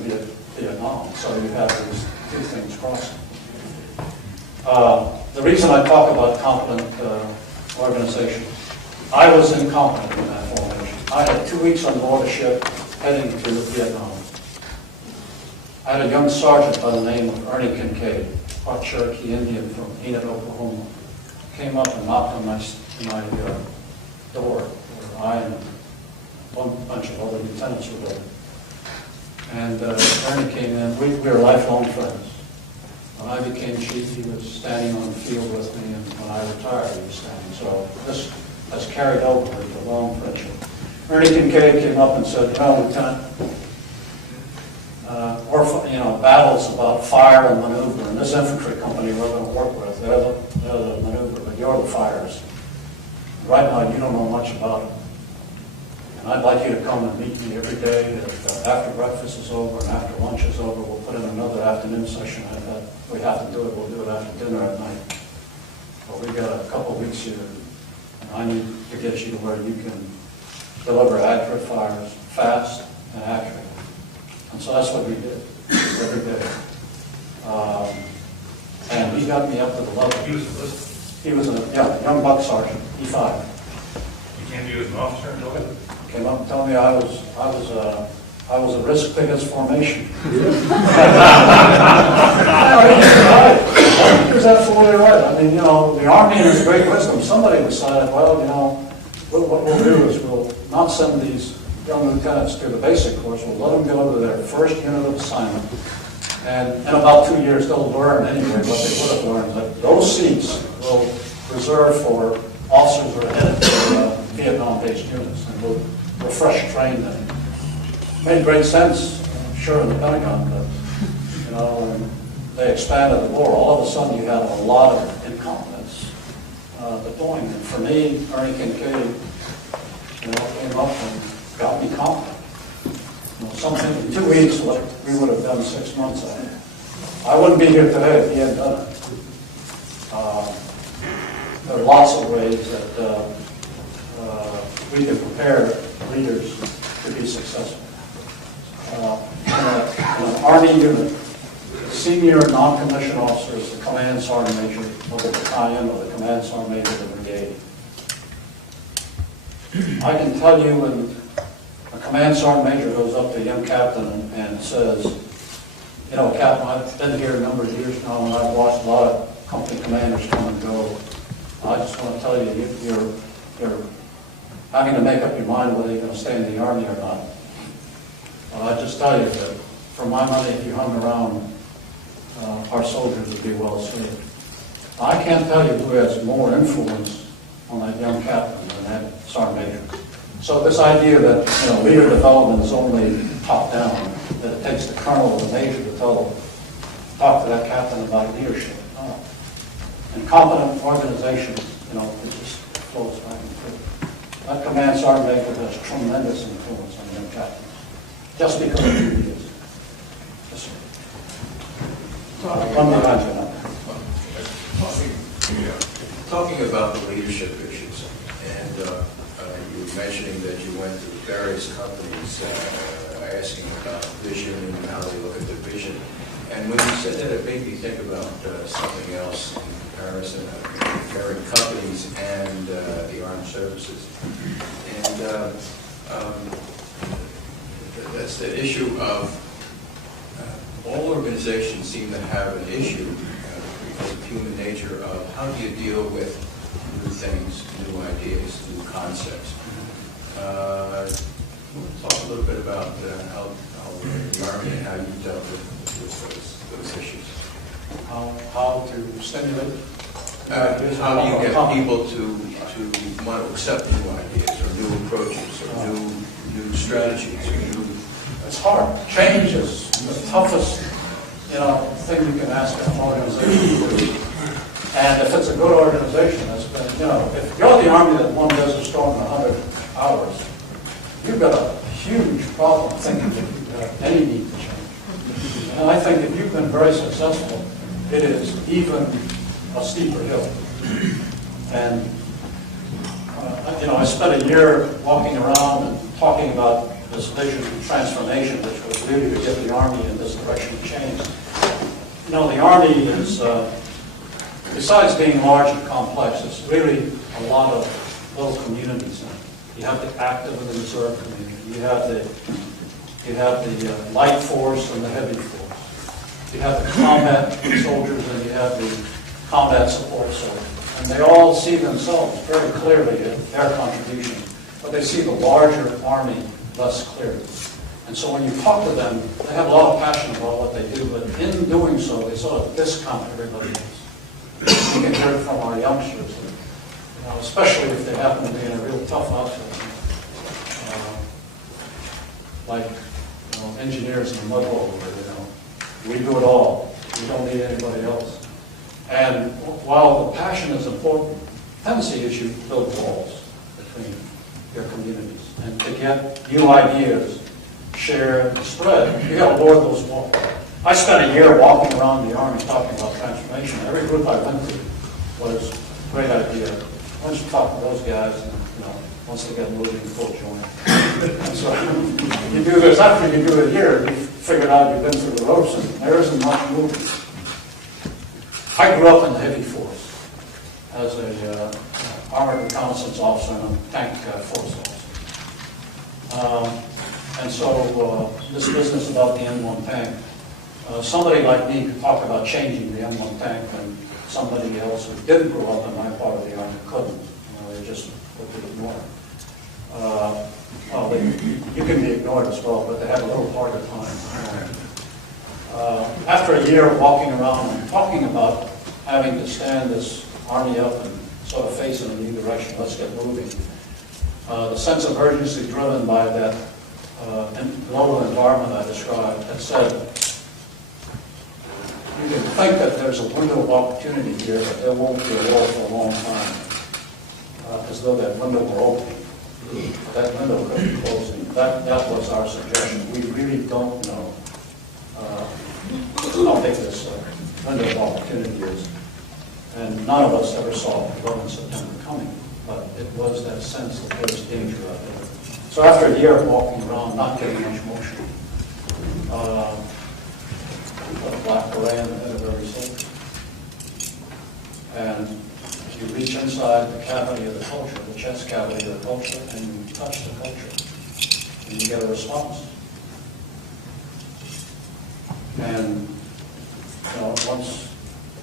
Vietnam. So you have these two things crossing. The reason I talk about competent organizations, I was incompetent in that formation. I had 2 weeks on board a ship heading to Vietnam. I had a young sergeant by the name of Ernie Kincaid, part Cherokee Indian from Enid, Oklahoma. Came up and knocked on my door, where I and one bunch of other lieutenants were there. And Ernie came in. We were lifelong friends. When I became chief, he was standing on the field with me, and when I retired, he was standing. So this has carried over into a long friendship. Ernie Kincaid came up and said, Lieutenant, battles about fire and maneuver, and this infantry company we're going to work with, they're the maneuver, but you're the fires. Right now, you don't know much about it. And I'd like you to come and meet me every day. After breakfast is over and after lunch is over, we'll put in another afternoon session. If we have to do it, we'll do it after dinner at night. But we've got a couple of weeks here, and I need to get you to where you can deliver accurate fires, fast and accurate. And so that's what we did every day. And he got me up to the level. He was enlisted. He was a young buck sergeant, E5. You came to you as an officer and told him? Came up and told me I was a risk to his formation. He was absolutely right. I mean, the Army has great wisdom. Somebody decided, well, what we'll do is we'll not send these young lieutenants to the basic course. We'll let them go to their first unit of assignment. And in about 2 years, they'll learn anyway what they would have learned. But those seats will reserve for officers who are headed to Vietnam-based units. And we'll refresh train them. Made great sense, sure, in the Pentagon, but, when they expanded the war, all of a sudden you had a lot of incompetence deploying. And for me, Ernie Kincaid, came up and got me competent. Something in 2 weeks, like we would have done 6 months of it. I wouldn't be here today if he hadn't done it. There are lots of ways that we can prepare leaders to be successful. In an Army unit, the senior non-commissioned officer is the command sergeant major of the battalion or the command sergeant major of the brigade. I can tell you when a command sergeant major goes up to a young captain and says, Captain, I've been here a number of years now and I've watched a lot of company commanders come and go. I just want to tell you, you're having to make up your mind whether you're going to stay in the Army or not. Well, I just tell you that for my money, if you hung around, our soldiers would be well served. I can't tell you who has more influence on that young captain than that sergeant major. So this idea that leader development is only top down, that it takes the colonel or the major to talk to that captain about leadership. No. In competent organizations, it just flows back and forth. That command sergeant major has tremendous influence on young captains, just because of who he is. Just, one behind you now. Talking about the leadership issues, and you were mentioning that you went to various companies asking about vision and how they look at their vision. And when you said that, it made me think about something else in comparison of comparing companies and the armed services. And that's the issue of all organizations seem to have an issue because of human nature of how do you deal with new things, new ideas, new concepts. Talk a little bit about how the Army and how you dealt with those issues. How to stimulate? How do you get people to want to accept new ideas or new approaches or new strategies or new... It's hard. Change is the toughest, thing you can ask an organization to do. And if it's a good organization, it's been, if you're the Army that won Desert Storm in 100 hours, you've got a huge problem thinking that you have any need to change. And I think if you've been very successful, it is even a steeper hill. And, I spent a year walking around and talking about this vision of transformation, which was really to get the Army in this direction of change. The Army is, besides being large and complex, it's really a lot of little communities in it. You have the active and the reserve community. You have the light force and the heavy force. You have the combat soldiers and you have the combat support soldiers. And they all see themselves very clearly in their contribution, but they see the larger Army less clearly. And so when you talk to them, they have a lot of passion about what they do, but in doing so, they sort of discount everybody else. You can hear it from our youngsters, especially if they happen to be in a real tough outfit. Like engineers in the mud hole, we do it all. We don't need anybody else. And while the passion is important, the tendency is you build walls between your communities. And to get new ideas shared and spread, you got to lower those walls. I spent a year walking around the Army talking about transformation. Every group I went to was a great idea. Why don't you talk to those guys and, once they get moving, full join. And so you do this after you do it here, you figured out you've been through the ropes and there isn't much movement. I grew up in the heavy force as a armored reconnaissance officer and a tank force officer. And so this business about the M1 tank, somebody like me could talk about changing the M1 tank and somebody else who didn't grow up in my part of the Army couldn't. They just would ignore it. You can be ignored as well, but they have a little harder time. After a year of walking around and talking about having to stand this Army up and sort of face in a new direction, let's get moving, the sense of urgency driven by that global environment I described had said, you can think that there's a window of opportunity here, but there won't be a war for a long time, as though that window were opening. That window could be closing. That was our suggestion. We really don't know how big this window of opportunity is. And none of us ever saw 11 September coming, but it was that sense that there was danger out there. So after a year of walking around, not getting much motion, we put a black beret on the head of every soldier. And you reach inside the cavity of the culture, the chest cavity of the culture, and you touch the culture, and you get a response. And once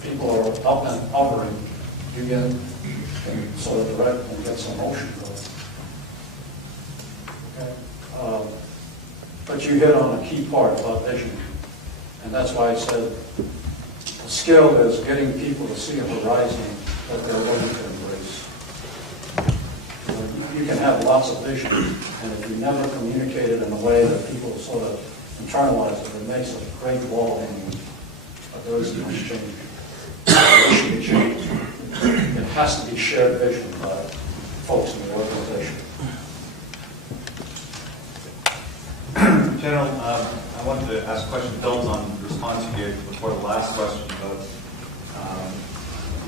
people are up and hovering, you get sort of direct and get some motion going. Okay. But you hit on a key part about vision, and that's why I said the skill is getting people to see a horizon that they're willing to embrace. You can have lots of vision, and if you never communicate it in a way that people sort of internalize it, it makes a great wall hanging. But there isn't much change. There should be change. It has to be shared vision by folks in the organization. General, I wanted to ask a question built on the response you gave before the last question, but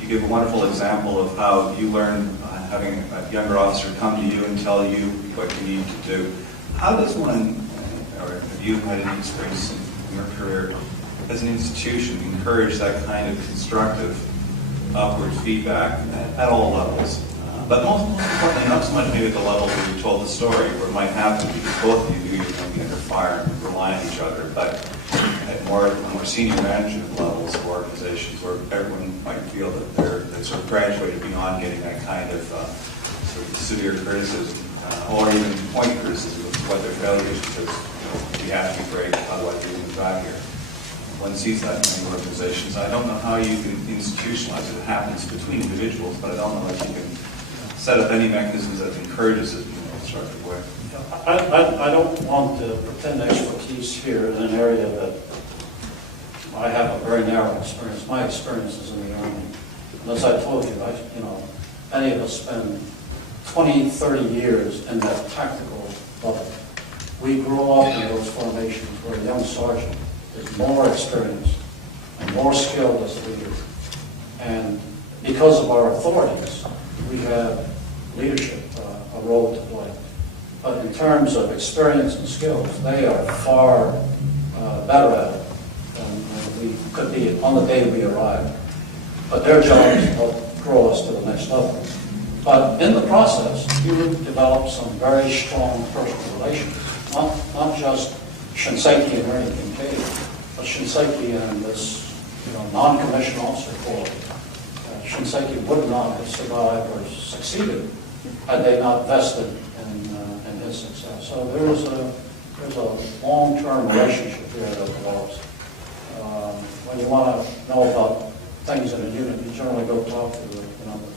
you gave a wonderful example of how you learn having a younger officer come to you and tell you what you need to do. How does one or have you had any experience in your career as an institution encourage that kind of constructive upward feedback at all levels? But most importantly, not so much maybe at the level where you told the story, where it might happen because both of you are going to be under fire and rely on each other, but at more senior management levels of organizations where everyone might feel that they're sort of graduated beyond getting that kind of sort of severe criticism or even point criticism of what their failures, because we have to be great, otherwise we wouldn't back here. One sees that in many organizations. I don't know how you can institutionalize it. It happens between individuals, but I don't know if you can set up any mechanisms that encourages it in a constructive way. I don't want to pretend expertise here in an area that I have a very narrow experience. My experience is in the Army. And as I told you, many of us spend 20, 30 years in that tactical level. We grow up in those formations where a young sergeant is more experienced and more skilled as a leader. And because of our authorities, we have leadership, a role to play. But in terms of experience and skills, they are far better at it than we could be on the day we arrive. But their job is to help grow us to the next level. But in the process, you develop some very strong personal relations. Not just Shinseki and Ernie Kincaid, but Shinseki and this non-commissioned officer corps. Shinseki would not have survived or succeeded had they not vested in his success. So there's a long-term relationship here that develops. When you want to know about things in a unit, you generally go talk to the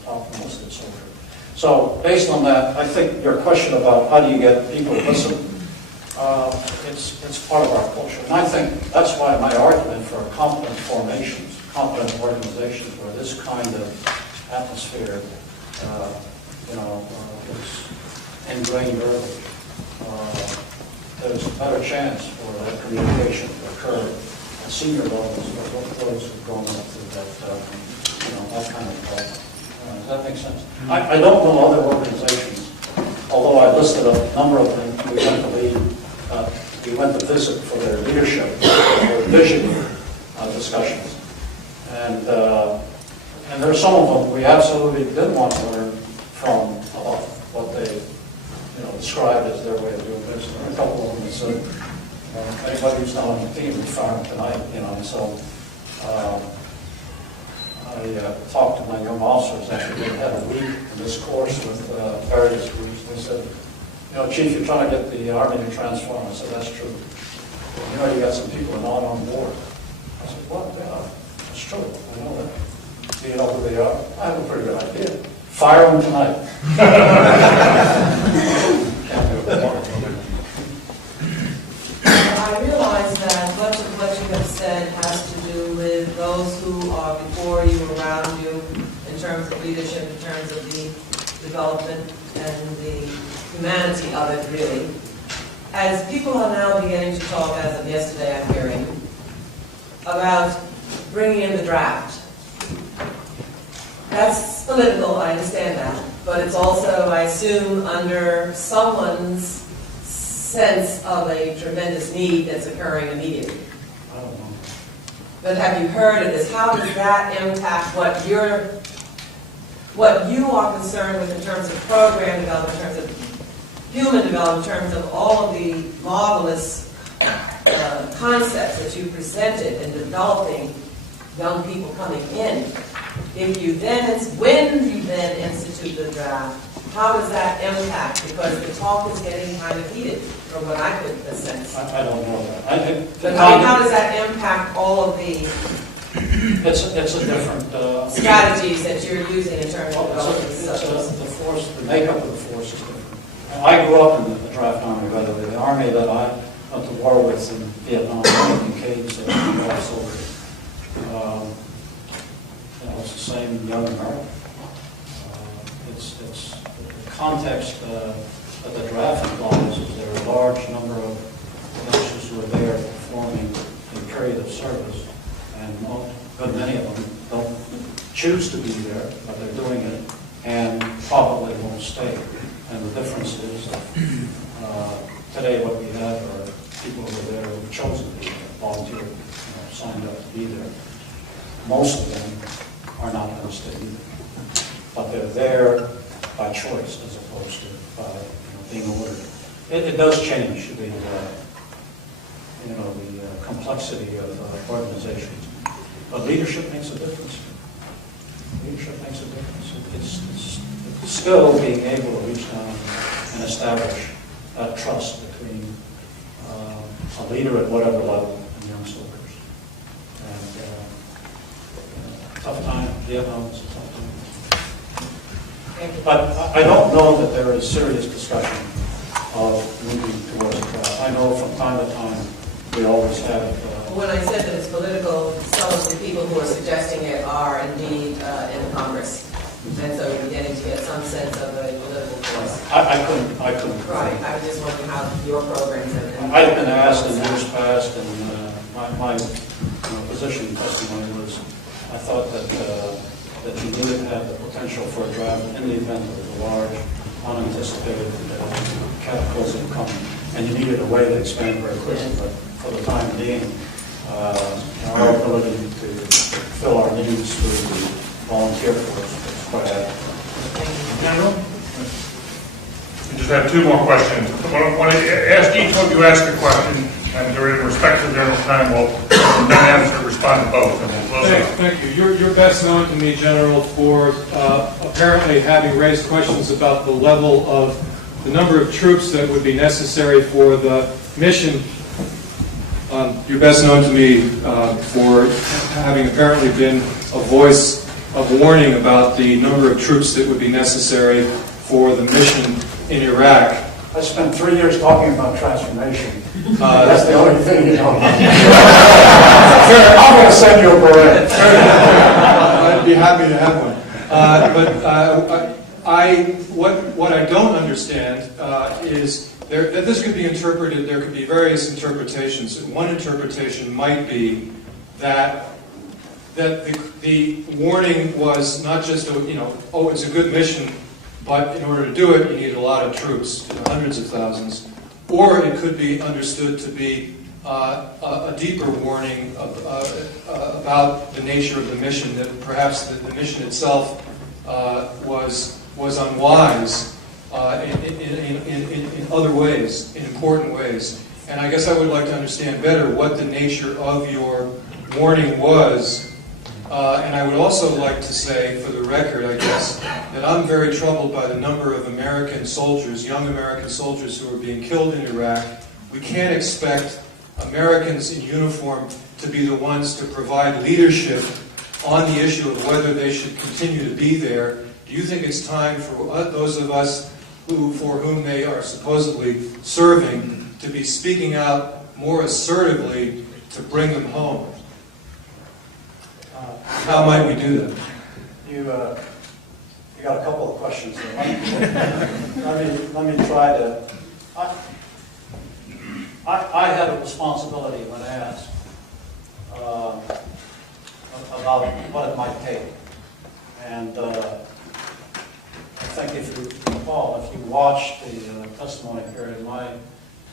top enlisted soldier. So based on that, I think your question about how do you get people to listen, it's part of our culture. And I think that's why my argument for competent formations, competent organizations where this kind of atmosphere is ingrained early, there's a better chance for that communication to occur at senior levels for those who've grown up through that kind of problem. Does that make sense? I don't know other organizations, although I listed a number of them we went to visit for their leadership, their vision discussions. And there are some of them we absolutely did want to learn from about what they described as their way of doing business. There are a couple of them that said, anybody who's not on the team is fired tonight, so I talked to my young officers. Actually, they had a week in this course with various groups. They said, Chief, you're trying to get the Army to transform. I said, that's true. You got some people not on board. I said, what? Yeah, that's true. I know that. Do you know who they are? I have a pretty good idea. Fire them tonight. I realize that much of what you have said has to do with those who are before you, around you, in terms of leadership, in terms of the development and the humanity of it, really. As people are now beginning to talk, as of yesterday I'm hearing, about bringing in the draft. That's political, I understand that, but it's also, I assume, under someone's sense of a tremendous need that's occurring immediately. I don't know. But have you heard of this? How does that impact what you are concerned with in terms of program development, in terms of human development, in terms of all of the marvelous concepts that you presented in developing young people coming in? If you then, when you then institute the draft, how does that impact? Because the talk is getting kind of heated, from what I could sense. I don't know that. But how does that impact all of the It's a different strategies that you're using in terms of developing the makeup of the force is different. I grew up in the draft army, by the way. The army that I went to war with in Vietnam, Kincaid's soldiers. It's the same young America. It's the context that the draft involves is there are a large number of officers who are there performing a period of service, and a good many of them don't choose to be there, but they're doing it, and probably won't stay. And the difference is that today what we have are people who were there who were chosen to be there, volunteered, signed up to be there. Most of them are not going to stay either. But they're there by choice as opposed to by being ordered. It does change the complexity of organizations. But leadership makes a difference. Leadership makes a difference. It's still being able to reach down and establish that trust between a leader at whatever level and young soldiers. And tough time, Vietnam was a tough time. But I don't know that there is serious discussion of moving towards a draft. I know from time to time we always have. When I said that it's political, some of the people who are suggesting it are indeed in Congress. And so you're getting to get some sense of a political force. I couldn't. Right. I was just wondering how your programs have. I've been asked in years past, and my position testimony was, I thought that you needed to have the potential for a draft in the event there was a large, unanticipated cataclysm coming, and you needed a way to expand very quickly. But for the time being, our ability to fill our needs through the volunteer force is quite adequate. General? We just have two more questions. I want to ask each one of you ask a question, and in respect to the general time, we'll then answer, respond to both, and we'll close out. Thank you. You're best known to me, General, for apparently having raised questions about the level of the number of troops that would be necessary for the mission. You're best known to me for having apparently been a voice of warning about the number of troops that would be necessary for the mission in Iraq. I spent 3 years talking about transformation. That's the only thing you know. I'm going to send you a beret. I'd be happy to have one. What I don't understand is that this could be interpreted. There could be various interpretations. One interpretation might be that the warning was not just it's a good mission, but in order to do it, you need a lot of troops, hundreds of thousands. Or it could be understood to be a deeper warning about the nature of the mission, that perhaps the mission itself was unwise in other ways, in important ways. And I guess I would like to understand better what the nature of your warning was. And I would also like to say, for the record, I guess, that I'm very troubled by the number of American soldiers, young American soldiers who are being killed in Iraq. We can't expect Americans in uniform to be the ones to provide leadership on the issue of whether they should continue to be there. Do you think it's time for those of us for whom they are supposedly serving to be speaking out more assertively to bring them home? How might we do that? You got a couple of questions there. Let me try to. I had a responsibility when asked about what it might take, and I think if you recall, if you watched the testimony period, my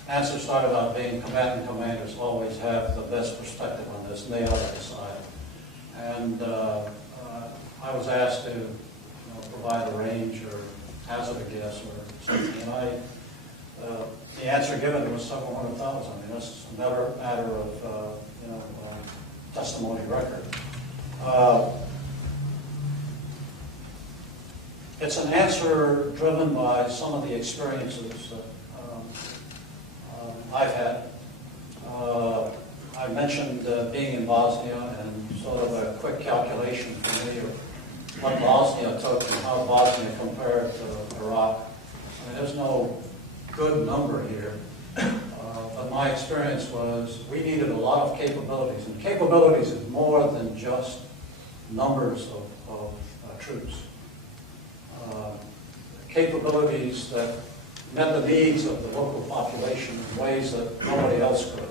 answer started out being combatant commanders always have the best perspective on this, and they ought to decide. And I was asked to provide a range or hazard a guess or something, and the answer given was several hundred thousand. I mean, that's a matter of testimony record. It's an answer driven by some of the experiences that I've had. I mentioned being in Bosnia, and sort of a quick calculation for me of what Bosnia took and how Bosnia compared to Iraq. I mean, there's no good number here, but my experience was we needed a lot of capabilities, and capabilities is more than just numbers of troops. Capabilities that met the needs of the local population in ways that nobody else could.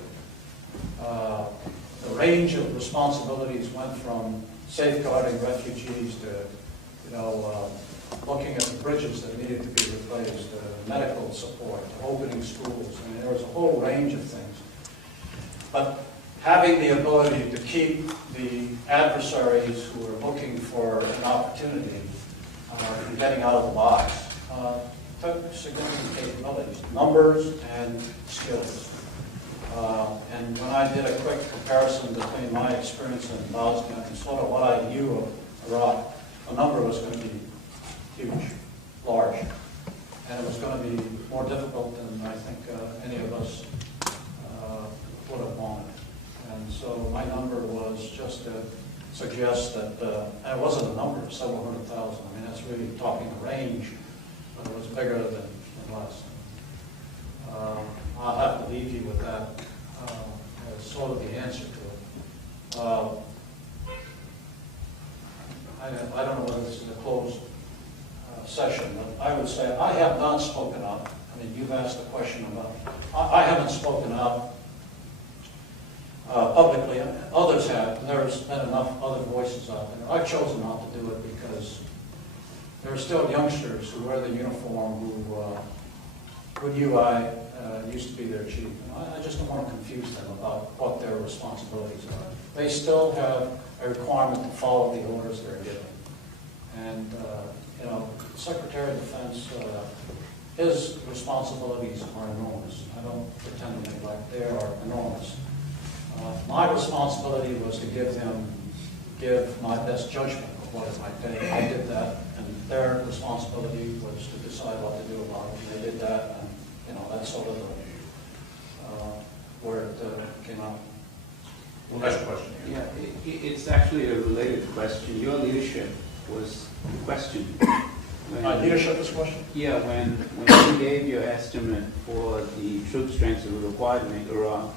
The range of responsibilities went from safeguarding refugees to, looking at the bridges that needed to be replaced, medical support, opening schools. I mean, there was a whole range of things. But having the ability to keep the adversaries who are looking for an opportunity from getting out of the box took significant capabilities, numbers and skills. And when I did a quick comparison between my experience in Bosnia and sort of what I knew of Iraq, the number was going to be huge, large, and it was going to be more difficult than I think any of us would have wanted. And so my number was just to suggest that, and it wasn't a number, several hundred thousand. I mean, that's really talking a range, but it was bigger than less. I'll have to leave you with that as sort of the answer to it. I don't know whether this is a closed session, but I would say I have not spoken up. I mean, you've asked a question about, I haven't spoken up publicly. Others have, and there's been enough other voices out there. I've chosen not to do it because there are still youngsters who wear the uniform who knew I used to be their chief. And I just don't want to confuse them about what their responsibilities are. They still have a requirement to follow the orders they're given. And, you know, the Secretary of Defense, his responsibilities are enormous. I don't pretend to neglect. They are enormous. My responsibility was to give my best judgment of what it might take. I did that, and their responsibility was to decide what to do about it. And they did that, and you know, that's sort of where it came out. Well, next question. Yeah, it's actually a related question. Your leadership was questioned. My leadership was questioned? Yeah, when you gave your estimate for the troop strengths that were required to make Iraq,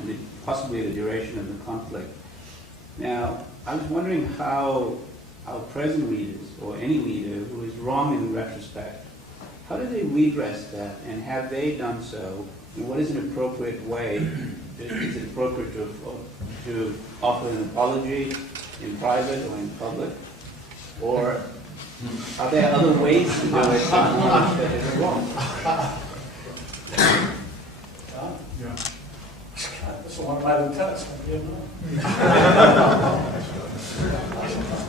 and possibly the duration of the conflict. Now, I was wondering how our present leaders, or any leader who is wrong in retrospect, how do they redress that, and have they done so? And what is an appropriate way? Is it appropriate to offer an apology in private or in public? Or are there other ways to do it that is wrong? Yeah. This is one of my lieutenants.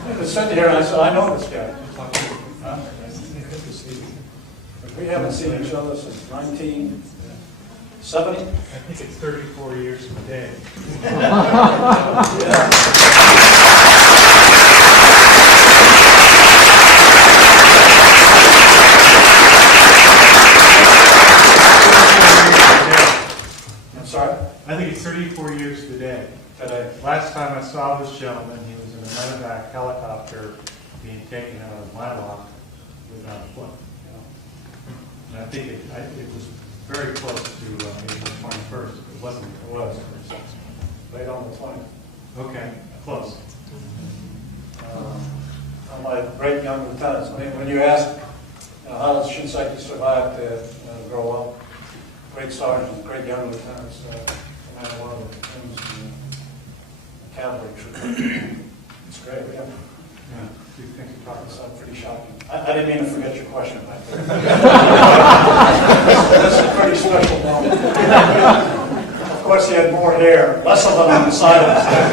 I sat here and I said, I know this guy. Huh? We haven't seen each other since 1970. I think it's 34 years today. I'm sorry? I think it's 34 years today. Last time I saw this gentleman, he was in a medevac helicopter being taken out of my lock without a foot. And I think it was very close to April 21st. It wasn't. It was. Late on the 20th. Okay, close. My great young lieutenants. I mean, when you ask, how does Shinseki survive to grow up? Great sergeants, great young lieutenants. Command one of the things in the cavalry troop. It's great. Yeah. Do you think you're talking about pretty shocking? I didn't mean to forget your question back there. That's a pretty special moment. Of course, he had more hair, less of it on the side of his head.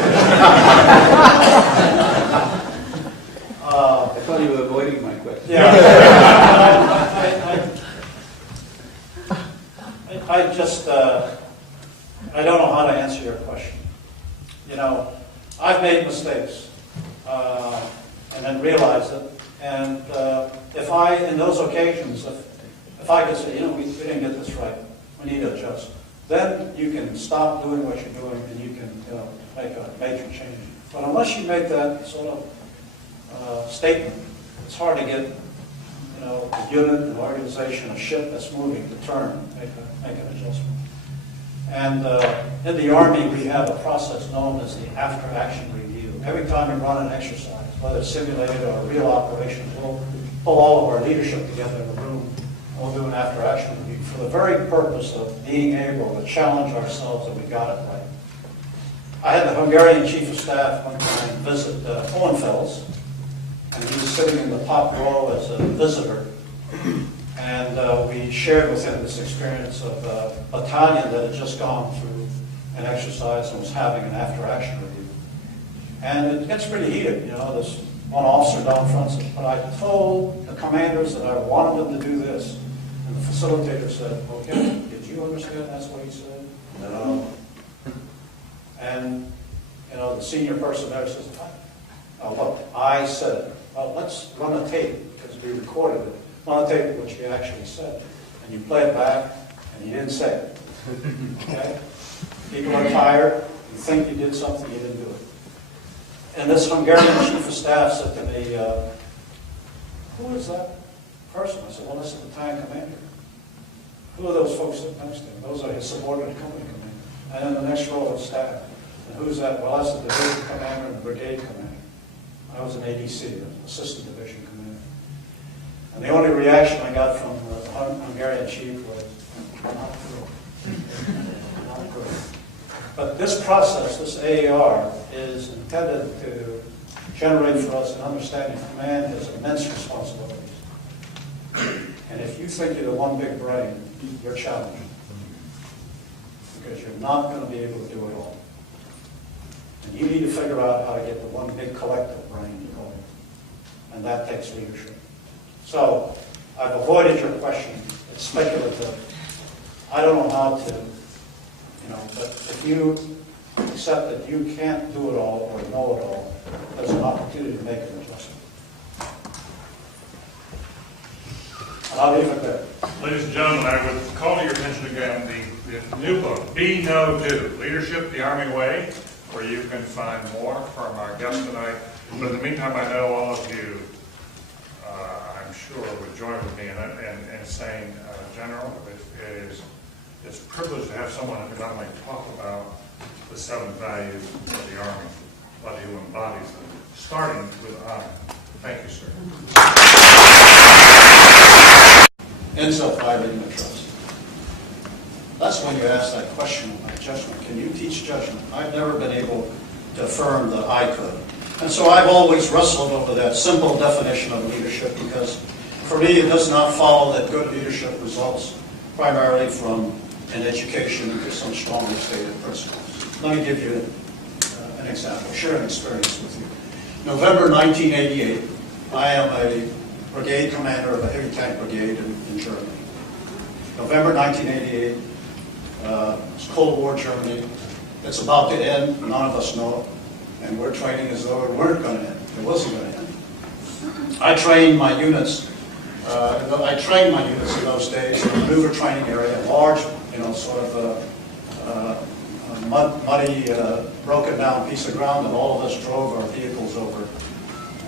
I thought you were avoiding my question. Yeah. I just, I don't know how to answer your question. You know, I've made mistakes and then realized it. And if I, in those occasions, if I could say, you know, we didn't get this right, we need to adjust, then you can stop doing what you're doing and you can, you know, make a major change. But unless you make that sort of statement, it's hard to get, you know, a unit, an organization, a ship that's moving to turn, make an adjustment. And in the Army, we have a process known as the after-action review. Every time we run an exercise, whether it's simulated or a real operation, we'll pull all of our leadership together in a room, and we'll do an after-action review for the very purpose of being able to challenge ourselves that we got it right. I had the Hungarian Chief of Staff one time visit Hohenfels, and he was sitting in the top row as a visitor. And we shared with him this experience of a battalion that had just gone through an exercise and was having an after-action review. And it gets pretty heated, you know, this one officer down front said, but I told the commanders that I wanted them to do this. And the facilitator said, okay, did you understand that's what he said? No. And, you know, the senior person there says, look, I said it. Well, let's run a tape, because we recorded it. Run a tape what you actually said. And you play it back, and you didn't say it. Okay? People are tired. You think you did something, you didn't do it. And this Hungarian chief of staff said to me, who is that person? I said, well, that's the battalion commander. Who are those folks sitting next to him? Those are his subordinate company commander. And then the next row of staff. And who's that? Well, that's the division commander and the brigade commander. I was an ADC, an assistant division commander. And the only reaction I got from the Hungarian chief was, not good. Not good. But this process, this AAR, is intended to generate for us an understanding command has immense responsibilities. And if you think you're the one big brain, you're challenged. Because you're not going to be able to do it all. And you need to figure out how to get the one big collective brain going. And that takes leadership. So, I've avoided your question. It's speculative. I don't know how to, you know, but if you accept that you can't do it all or know it all, there's an opportunity to make an adjustment. And I'll leave it there. Ladies and gentlemen, I would call to your attention again the new book, Be No Do, Leadership the Army Way, where you can find more from our guest tonight. But in the meantime, I know all of you, I'm sure, would join with me in saying, General, it's a privilege to have someone who not only talk about the 7 values of the Army, but who embodies them, starting with honor. Thank you, sir. Ends up violating the trust. That's when you ask that question about judgment. Can you teach judgment? I've never been able to affirm that I could. And so I've always wrestled over that simple definition of leadership, because for me it does not follow that good leadership results primarily from an education into some strongly stated principles. Let me give you an example, share an experience with you. November 1988, I am a brigade commander of a heavy tank brigade in Germany. November 1988, it's Cold War Germany. It's about to end, none of us know it. And we're training as though it weren't going to end. It wasn't going to end. I trained my units. I trained my units in those days in a maneuver training area, large, you know, sort of muddy, broken down piece of ground, and all of us drove our vehicles over.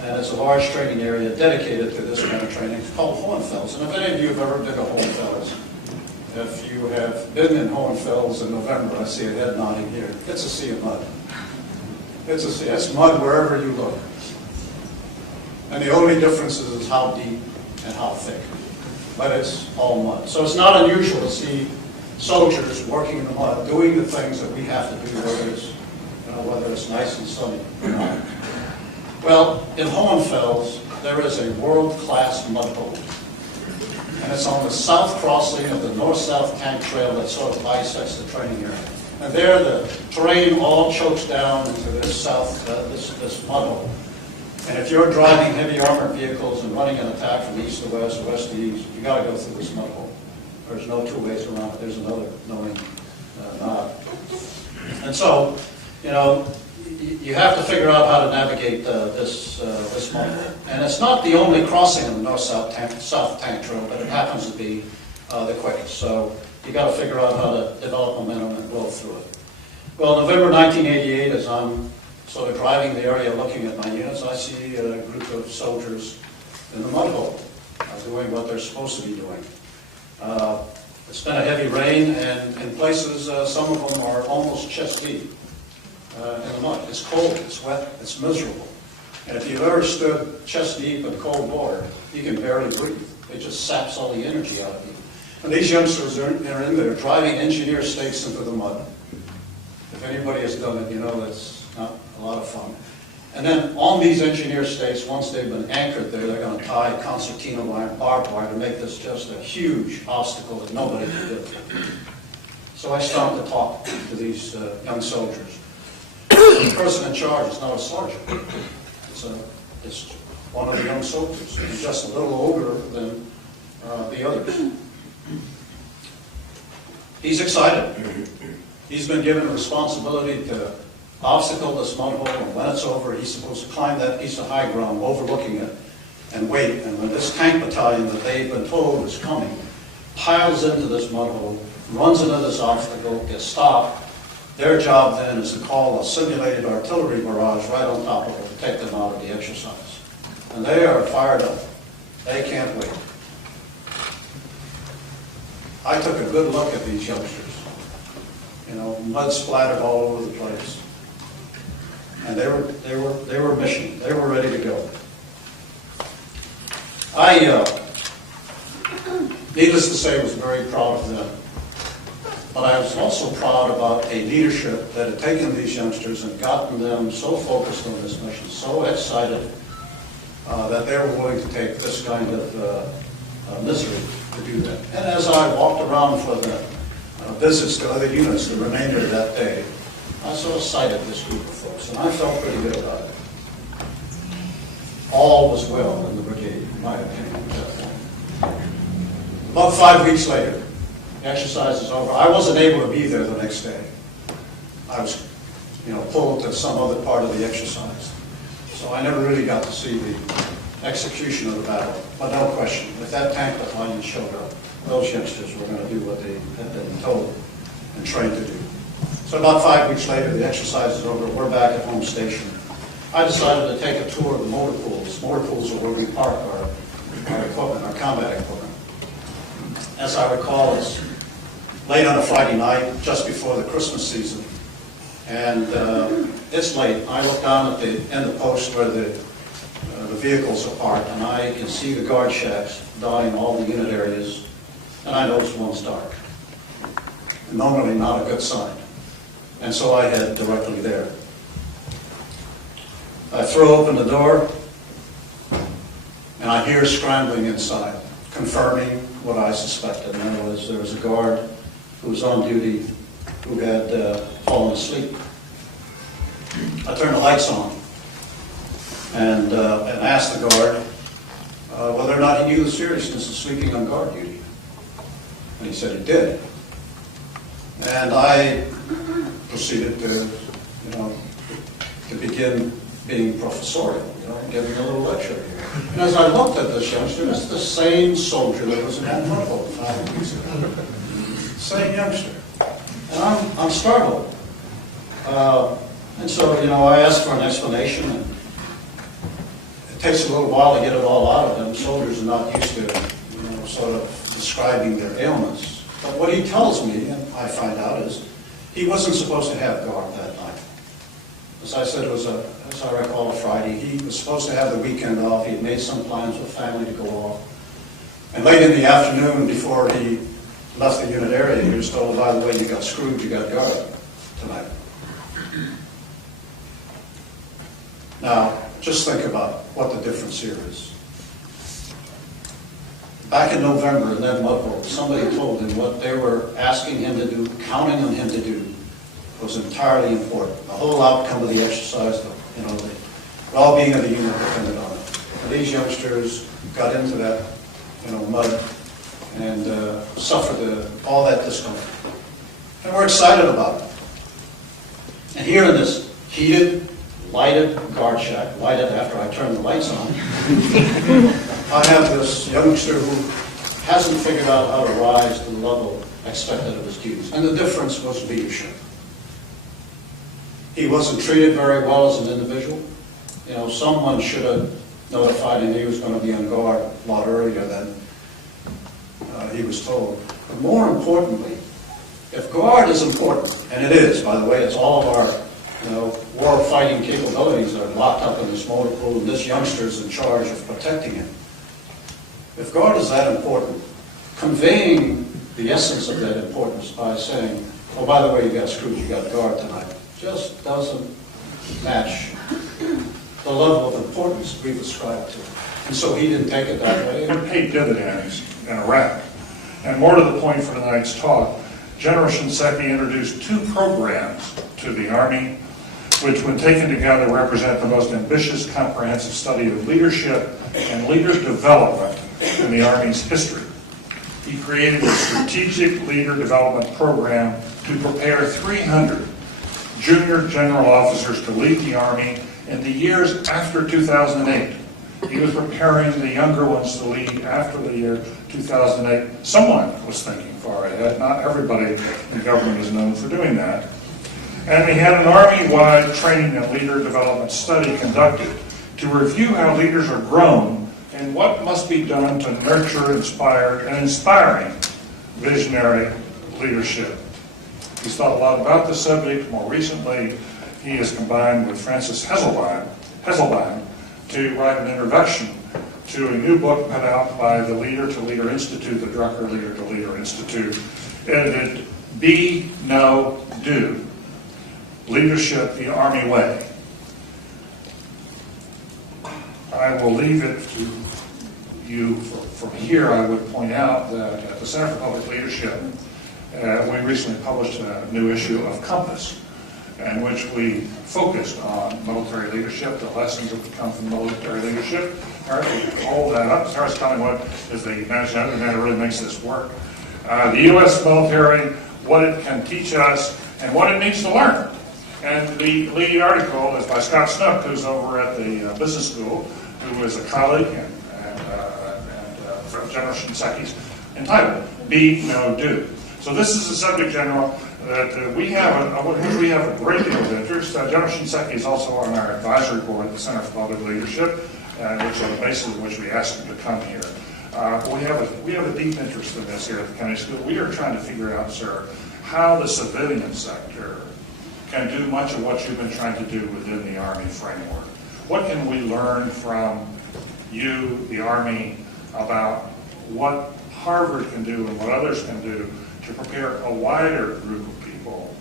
And it's a large training area dedicated to this kind of training. It's called Hohenfels. And if any of you have ever been to Hohenfels, if you have been in Hohenfels in November, I see a head nodding here. It's a sea of mud. It's mud wherever you look. And the only difference is how deep and how thick. But it's all mud. So it's not unusual to see soldiers working in the mud, doing the things that we have to do, whether it's nice and sunny or not. Well, in Hohenfels, there is a world-class mud hole. And it's on the south crossing of the north-south tank trail that sort of bisects the training area. And there, the terrain all chokes down into this this mud hole. And if you're driving heavy armored vehicles and running an attack from east to west, west to east, you got to go through this mud hole. There's no two ways around it. There's another knowing nod. And so, you know, you have to figure out how to navigate this mud hole. And it's not the only crossing of the north-south tank trail, but it happens to be the quickest. So you got to figure out how to develop momentum and blow through it. Well, November 1988, as I'm sort of driving the area looking at my units, I see a group of soldiers in the mud hole doing what they're supposed to be doing. It's been a heavy rain, and in places, some of them are almost chest deep in the mud. It's cold, it's wet, it's miserable. And if you've ever stood chest deep in cold water, you can barely breathe. It just saps all the energy out of you. And these youngsters are in there driving engineer stakes into the mud. If anybody has done it, you know that's not a lot of fun. And then on these engineer stakes, once they've been anchored there, they're going to tie concertina wire and barbed wire to make this just a huge obstacle that nobody can do. So I started to talk to these young soldiers. The person in charge is not a sergeant. It's one of the young soldiers. He's just a little older than the others. He's excited. He's been given a responsibility to obstacle this mud hole, and when it's over, he's supposed to climb that piece of high ground overlooking it and wait. And when this tank battalion that they've been told is coming piles into this mud hole, runs into this obstacle, gets stopped, their job then is to call a simulated artillery barrage right on top of it to take them out of the exercise. And they are fired up. They can't wait. I took a good look at these youngsters. You know, mud splattered all over the place. And they were mission. They were ready to go. Needless to say, was very proud of them. But I was also proud about a leadership that had taken these youngsters and gotten them so focused on this mission, so excited that they were willing to take this kind of misery to do that. And as I walked around for the visits to other units the remainder of that day, I sort of cited this group of folks, and I felt pretty good about it. All was well in the brigade, in my opinion, at that point. About 5 weeks later, the exercise is over. I wasn't able to be there the next day. I was, pulled to some other part of the exercise. So I never really got to see the execution of the battle. But no question, if that tank battalion showed up, those youngsters were going to do what they had been told and trained to do. So about 5 weeks later, the exercise is over. We're back at home station. I decided to take a tour of the motor pools. Motor pools are where we park our equipment, our combat equipment. As I recall, it's late on a Friday night, just before the Christmas season. And it's late. I look down at the end of the post where the vehicles are parked, and I can see the guard shacks dotting all the unit areas, and I notice one's dark. Normally not a good sign. And so I head directly there. I throw open the door, and I hear scrambling inside, confirming what I suspected. And there was a guard who was on duty who had fallen asleep. I turned the lights on and asked the guard whether or not he knew the seriousness of sleeping on guard duty. And he said he did. And I proceeded to begin being professorial, giving a little lecture here. And as I looked at this youngster, it's the same soldier that was in that mud 5 weeks ago. Same youngster. And I'm startled. And so, I asked for an explanation, and it takes a little while to get it all out of them. Soldiers are not used to, sort of describing their ailments. But what he tells me, and I find out, is he wasn't supposed to have guard that night. As I said, it was, as I recall, a Friday. He was supposed to have the weekend off. He had made some plans with family to go off. And late in the afternoon, before he left the unit area, he was told, by the way, you got screwed, you got guard tonight. Now, just think about what the difference here is. Back in November in that mud hole, somebody told him what they were asking him to do, counting on him to do, was entirely important. The whole outcome of the exercise, the well-being of the unit depended on it. And these youngsters got into that, mud and suffered all that discomfort. And we're excited about it. And here in this heated, lighted guard shack, lighted after I turned the lights on, I have this youngster who hasn't figured out how to rise to the level expected of his duties. And the difference was leadership. He wasn't treated very well as an individual. Someone should have notified him he was going to be on guard a lot earlier than he was told. But more importantly, if guard is important, and it is, by the way, it's all of our war fighting capabilities are locked up in this motor pool, and this youngster is in charge of protecting him. If guard is that important, conveying the essence of that importance by saying, oh, by the way, you got screwed, you got guard tonight, just doesn't match the level of importance we've ascribed to it. And so he didn't take it that way. It paid dividends in Iraq. And more to the point for tonight's talk, General Shinseki introduced 2 programs to the Army, which when taken together represent the most ambitious, comprehensive study of leadership and leader development in the Army's history. He created a strategic leader development program to prepare 300 junior general officers to lead the Army in the years after 2008. He was preparing the younger ones to lead after the year 2008. Someone was thinking far ahead. Not everybody in government is known for doing that. And we had an Army-wide training and leader development study conducted to review how leaders are grown and what must be done to nurture, inspire, and inspiring visionary leadership. He's thought a lot about the subject. More recently, he has combined with Francis Hesselbein to write an introduction to a new book put out by the Leader to Leader Institute, the Drucker Leader to Leader Institute, edited Be, Know, Do, Leadership the Army Way. I will leave it to you from here. I would point out that at the Center for Public Leadership, we recently published a new issue of Compass, in which we focused on military leadership, the lessons that come from military leadership. Eric, we hold that up. Sarah's telling what is the management that really makes this work. The U.S. military, what it can teach us, and what it needs to learn. And the lead article is by Scott Snook, who's over at the business school, who is a colleague and from General Shinseki's, entitled Be, Know, Do. So this is a subject, General, that we have a great deal of interest. General Shinseki is also on our advisory board at the Center for Public Leadership, which are the basis of which we asked him to come here. We have a deep interest in this here at the Kennedy School. We are trying to figure out, sir, how the civilian sector can do much of what you've been trying to do within the Army framework. What can we learn from you, the Army, about what Harvard can do and what others can do to prepare a wider group of people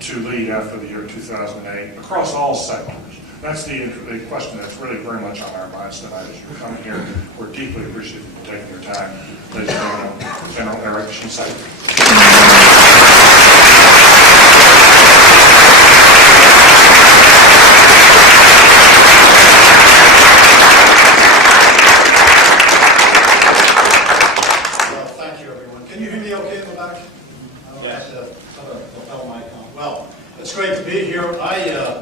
to lead after the year 2008 across all sectors? That's the question that's really very much on our minds tonight as you come here. We're deeply appreciative of taking your time. Ladies and gentlemen, General Eric Shinseki. It's great to be here.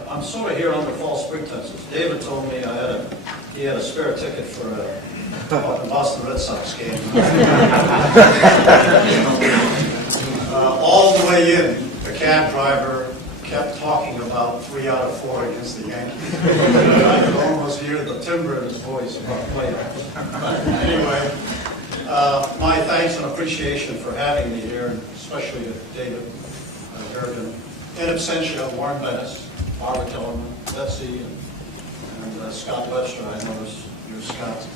I'm sort of here under false pretenses. David told me he had a spare ticket for a Boston Red Sox game. All the way in, the cab driver kept talking about 3 out of 4 against the Yankees. I could almost hear the timbre in his voice about playoffs. Anyway, my thanks and appreciation for having me here, and especially to David Gergen. In absentia, Warren Bennis, Barbara Kellerman, Betsy, and Scott Webster. I know you're Scott.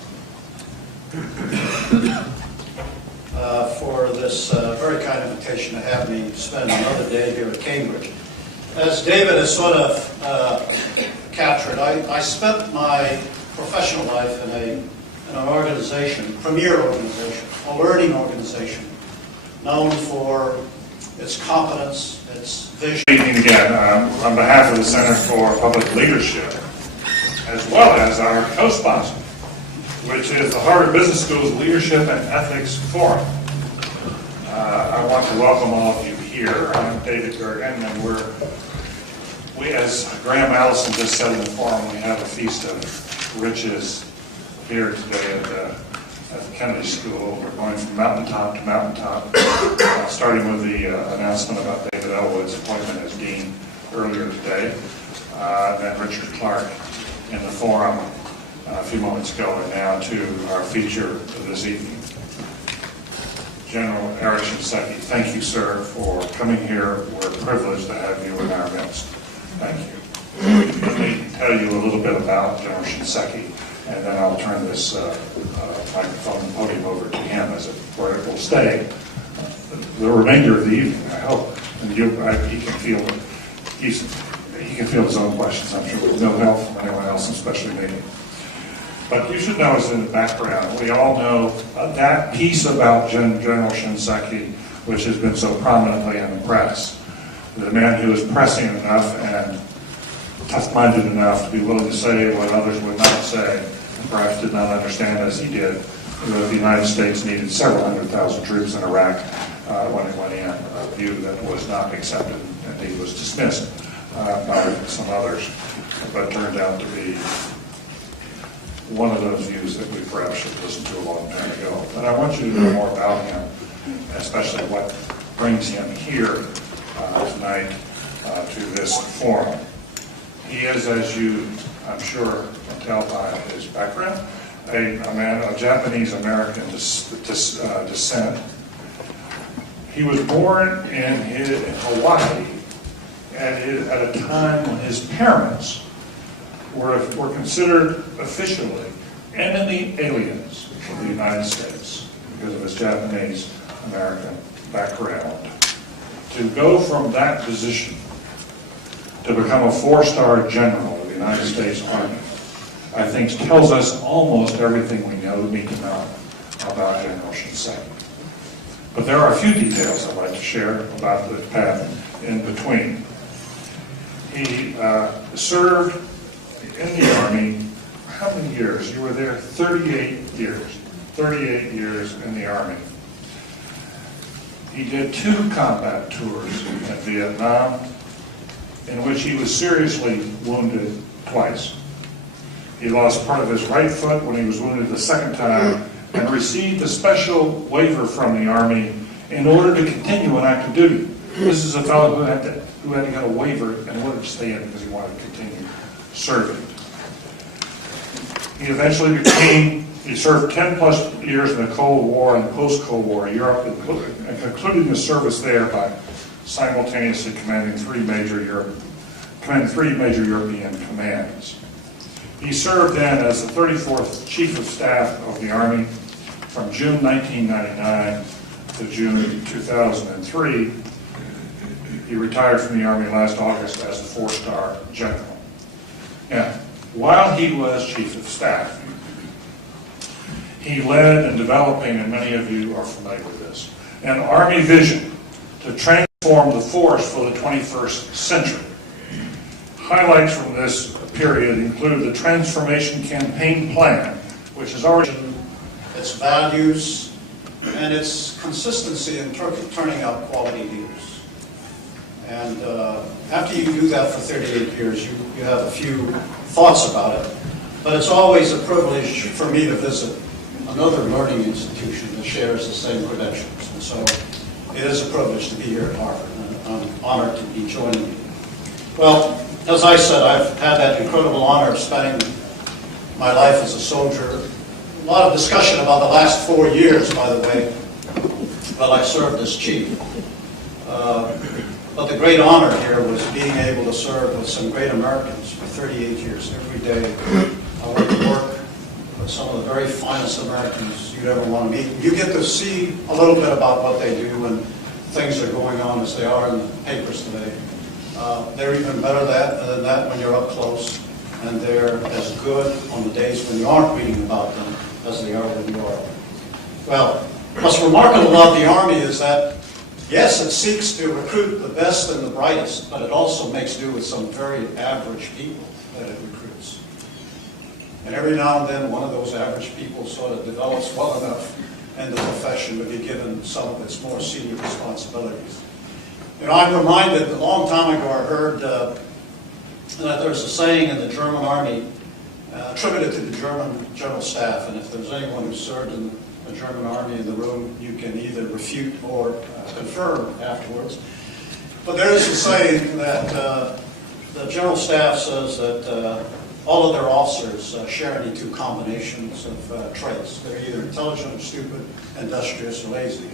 For this very kind invitation to have me spend another day here at Cambridge. As David has sort of captured, I spent my professional life in an organization, premier organization, a learning organization, known for its competence, its vision. Speaking again on behalf of the Center for Public Leadership, as well as our co-sponsor, which is the Harvard Business School's Leadership and Ethics Forum. I want to welcome all of you here. I'm David Geren, and we, as Graham Allison just said in the forum, we have a feast of riches here today at the Kennedy School. We're going from mountaintop to mountaintop, starting with the announcement about David Elwood's appointment as dean earlier today, then Richard Clark in the forum a few moments ago, and now to our feature this evening. General Eric Shinseki, thank you, sir, for coming here. We're privileged to have you in our midst. Thank you. Let me tell you a little bit about General Shinseki, and then I'll turn this microphone and podium over to him where it will stay the remainder of the evening, I hope. And he can feel that he can field his own questions, I'm sure, with no help from anyone else, especially me. But you should know, as in the background, we all know that piece about General Shinseki, which has been so prominently in the press. The man who was pressing enough and tough-minded enough to be willing to say what others would not say, and perhaps did not understand as he did, that the United States needed several 100,000 troops in Iraq when it went in, a view that was not accepted, indeed was dismissed by some others, but turned out to be one of those views that we perhaps should listen to a long time ago. But I want you to know more about him, especially what brings him here tonight to this forum. He is, as you, I'm sure, can tell by his background, a man of Japanese-American descent. He was born in Hawaii at a time when his parents were considered officially enemy aliens of the United States because of his Japanese-American background. To go from that position to become a 4-star general of the United States Army, I think tells us almost everything we need to know about General Shinseki. But there are a few details I'd like to share about the path in between. He served in the Army, how many years? You were there 38 years. 38 years in the Army. He did 2 combat tours in Vietnam, in which he was seriously wounded twice. He lost part of his right foot when he was wounded the second time, and received a special waiver from the Army in order to continue on active duty. This is a fellow who had to get a waiver in order to stay in because he wanted to continue serving. He eventually he served 10 plus years in the Cold War and post-Cold War Europe, and concluding his service there by simultaneously commanding three major European commands. He served then as the 34th Chief of Staff of the Army from June 1999 to June 2003. He retired from the Army last August as a 4-star general. Now, while he was Chief of Staff, he led in developing, and many of you are familiar with this, an Army vision to transform the force for the 21st century. Highlights from this period include the Transformation Campaign Plan, which is already its values, and its consistency in turning out quality leaders. And after you do that for 38 years, you have a few thoughts about it. But it's always a privilege for me to visit another learning institution that shares the same credentials. And so it is a privilege to be here at Harvard, and I'm honored to be joining you. Well, as I said, I've had that incredible honor of spending my life as a soldier. A lot of discussion about the last 4 years, by the way, while I served as chief. But the great honor here was being able to serve with some great Americans for 38 years. Every day I went to work with some of the very finest Americans you'd ever want to meet. You get to see a little bit about what they do and things are going on as they are in the papers today. They're even better than that when you're up close, and they're as good on the days when you aren't reading about them as they are when you are. Well, what's remarkable about the Army is that, yes, it seeks to recruit the best and the brightest, but it also makes do with some very average people that it recruits. And every now and then, one of those average people sort of develops well enough in the profession to be given some of its more senior responsibilities. You know, I'm reminded, a long time ago, I heard that there's a saying in the German Army attributed to the German General Staff, and if there's anyone who served in the German Army in the room, you can either refute or confirm afterwards. But there is a saying that the General Staff says that all of their officers share any 2 combinations of traits. They're either intelligent, stupid, industrious, or lazy.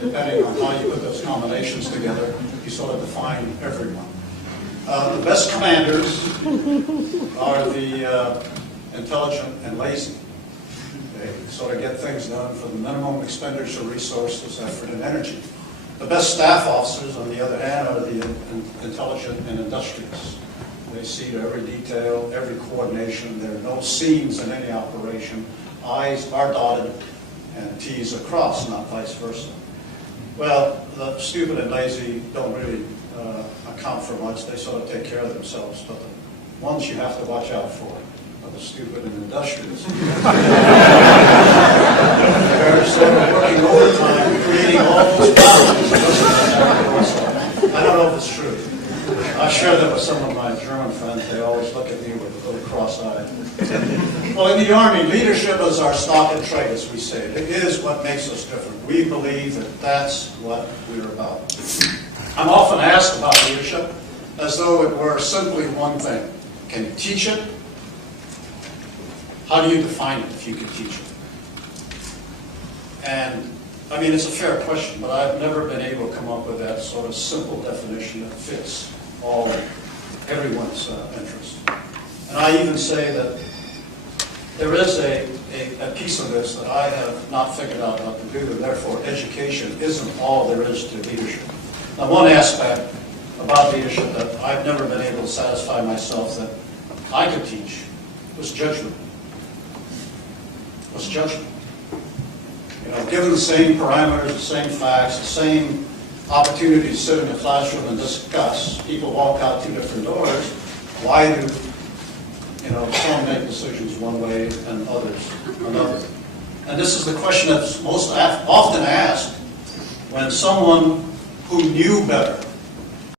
Depending on how you put those combinations together, you sort of define everyone. The best commanders are the intelligent and lazy. They sort of get things done for the minimum expenditure of resources, effort, and energy. The best staff officers, on the other hand, are the intelligent and industrious. They see to every detail, every coordination. There are no seams in any operation. I's are dotted and T's are crossed, not vice versa. Well, the stupid and lazy don't really account for much. They sort of take care of themselves. But the ones you have to watch out for are the stupid and industrious. They're sort of working overtime, creating all those problems. I don't know if it's true. I share that with some of my German friends. They always look at me with a little cross-eye. Well, in the Army, leadership is our stock and trade, as we say. It is what makes us different. We believe that that's what we're about. I'm often asked about leadership as though it were simply one thing. Can you teach it? How do you define it if you could teach it? And, I mean, it's a fair question, but I've never been able to come up with that sort of simple definition that fits everyone's interest. And I even say that there is a piece of this that I have not figured out how to do, and therefore education isn't all there is to leadership. Now, one aspect about leadership that I've never been able to satisfy myself that I could teach was judgment. Was judgment. You know, given the same parameters, the same facts, the same opportunity to sit in a classroom and discuss, people walk out two different doors. Why do some make decisions one way and others another? And this is the question that's most often asked when someone who knew better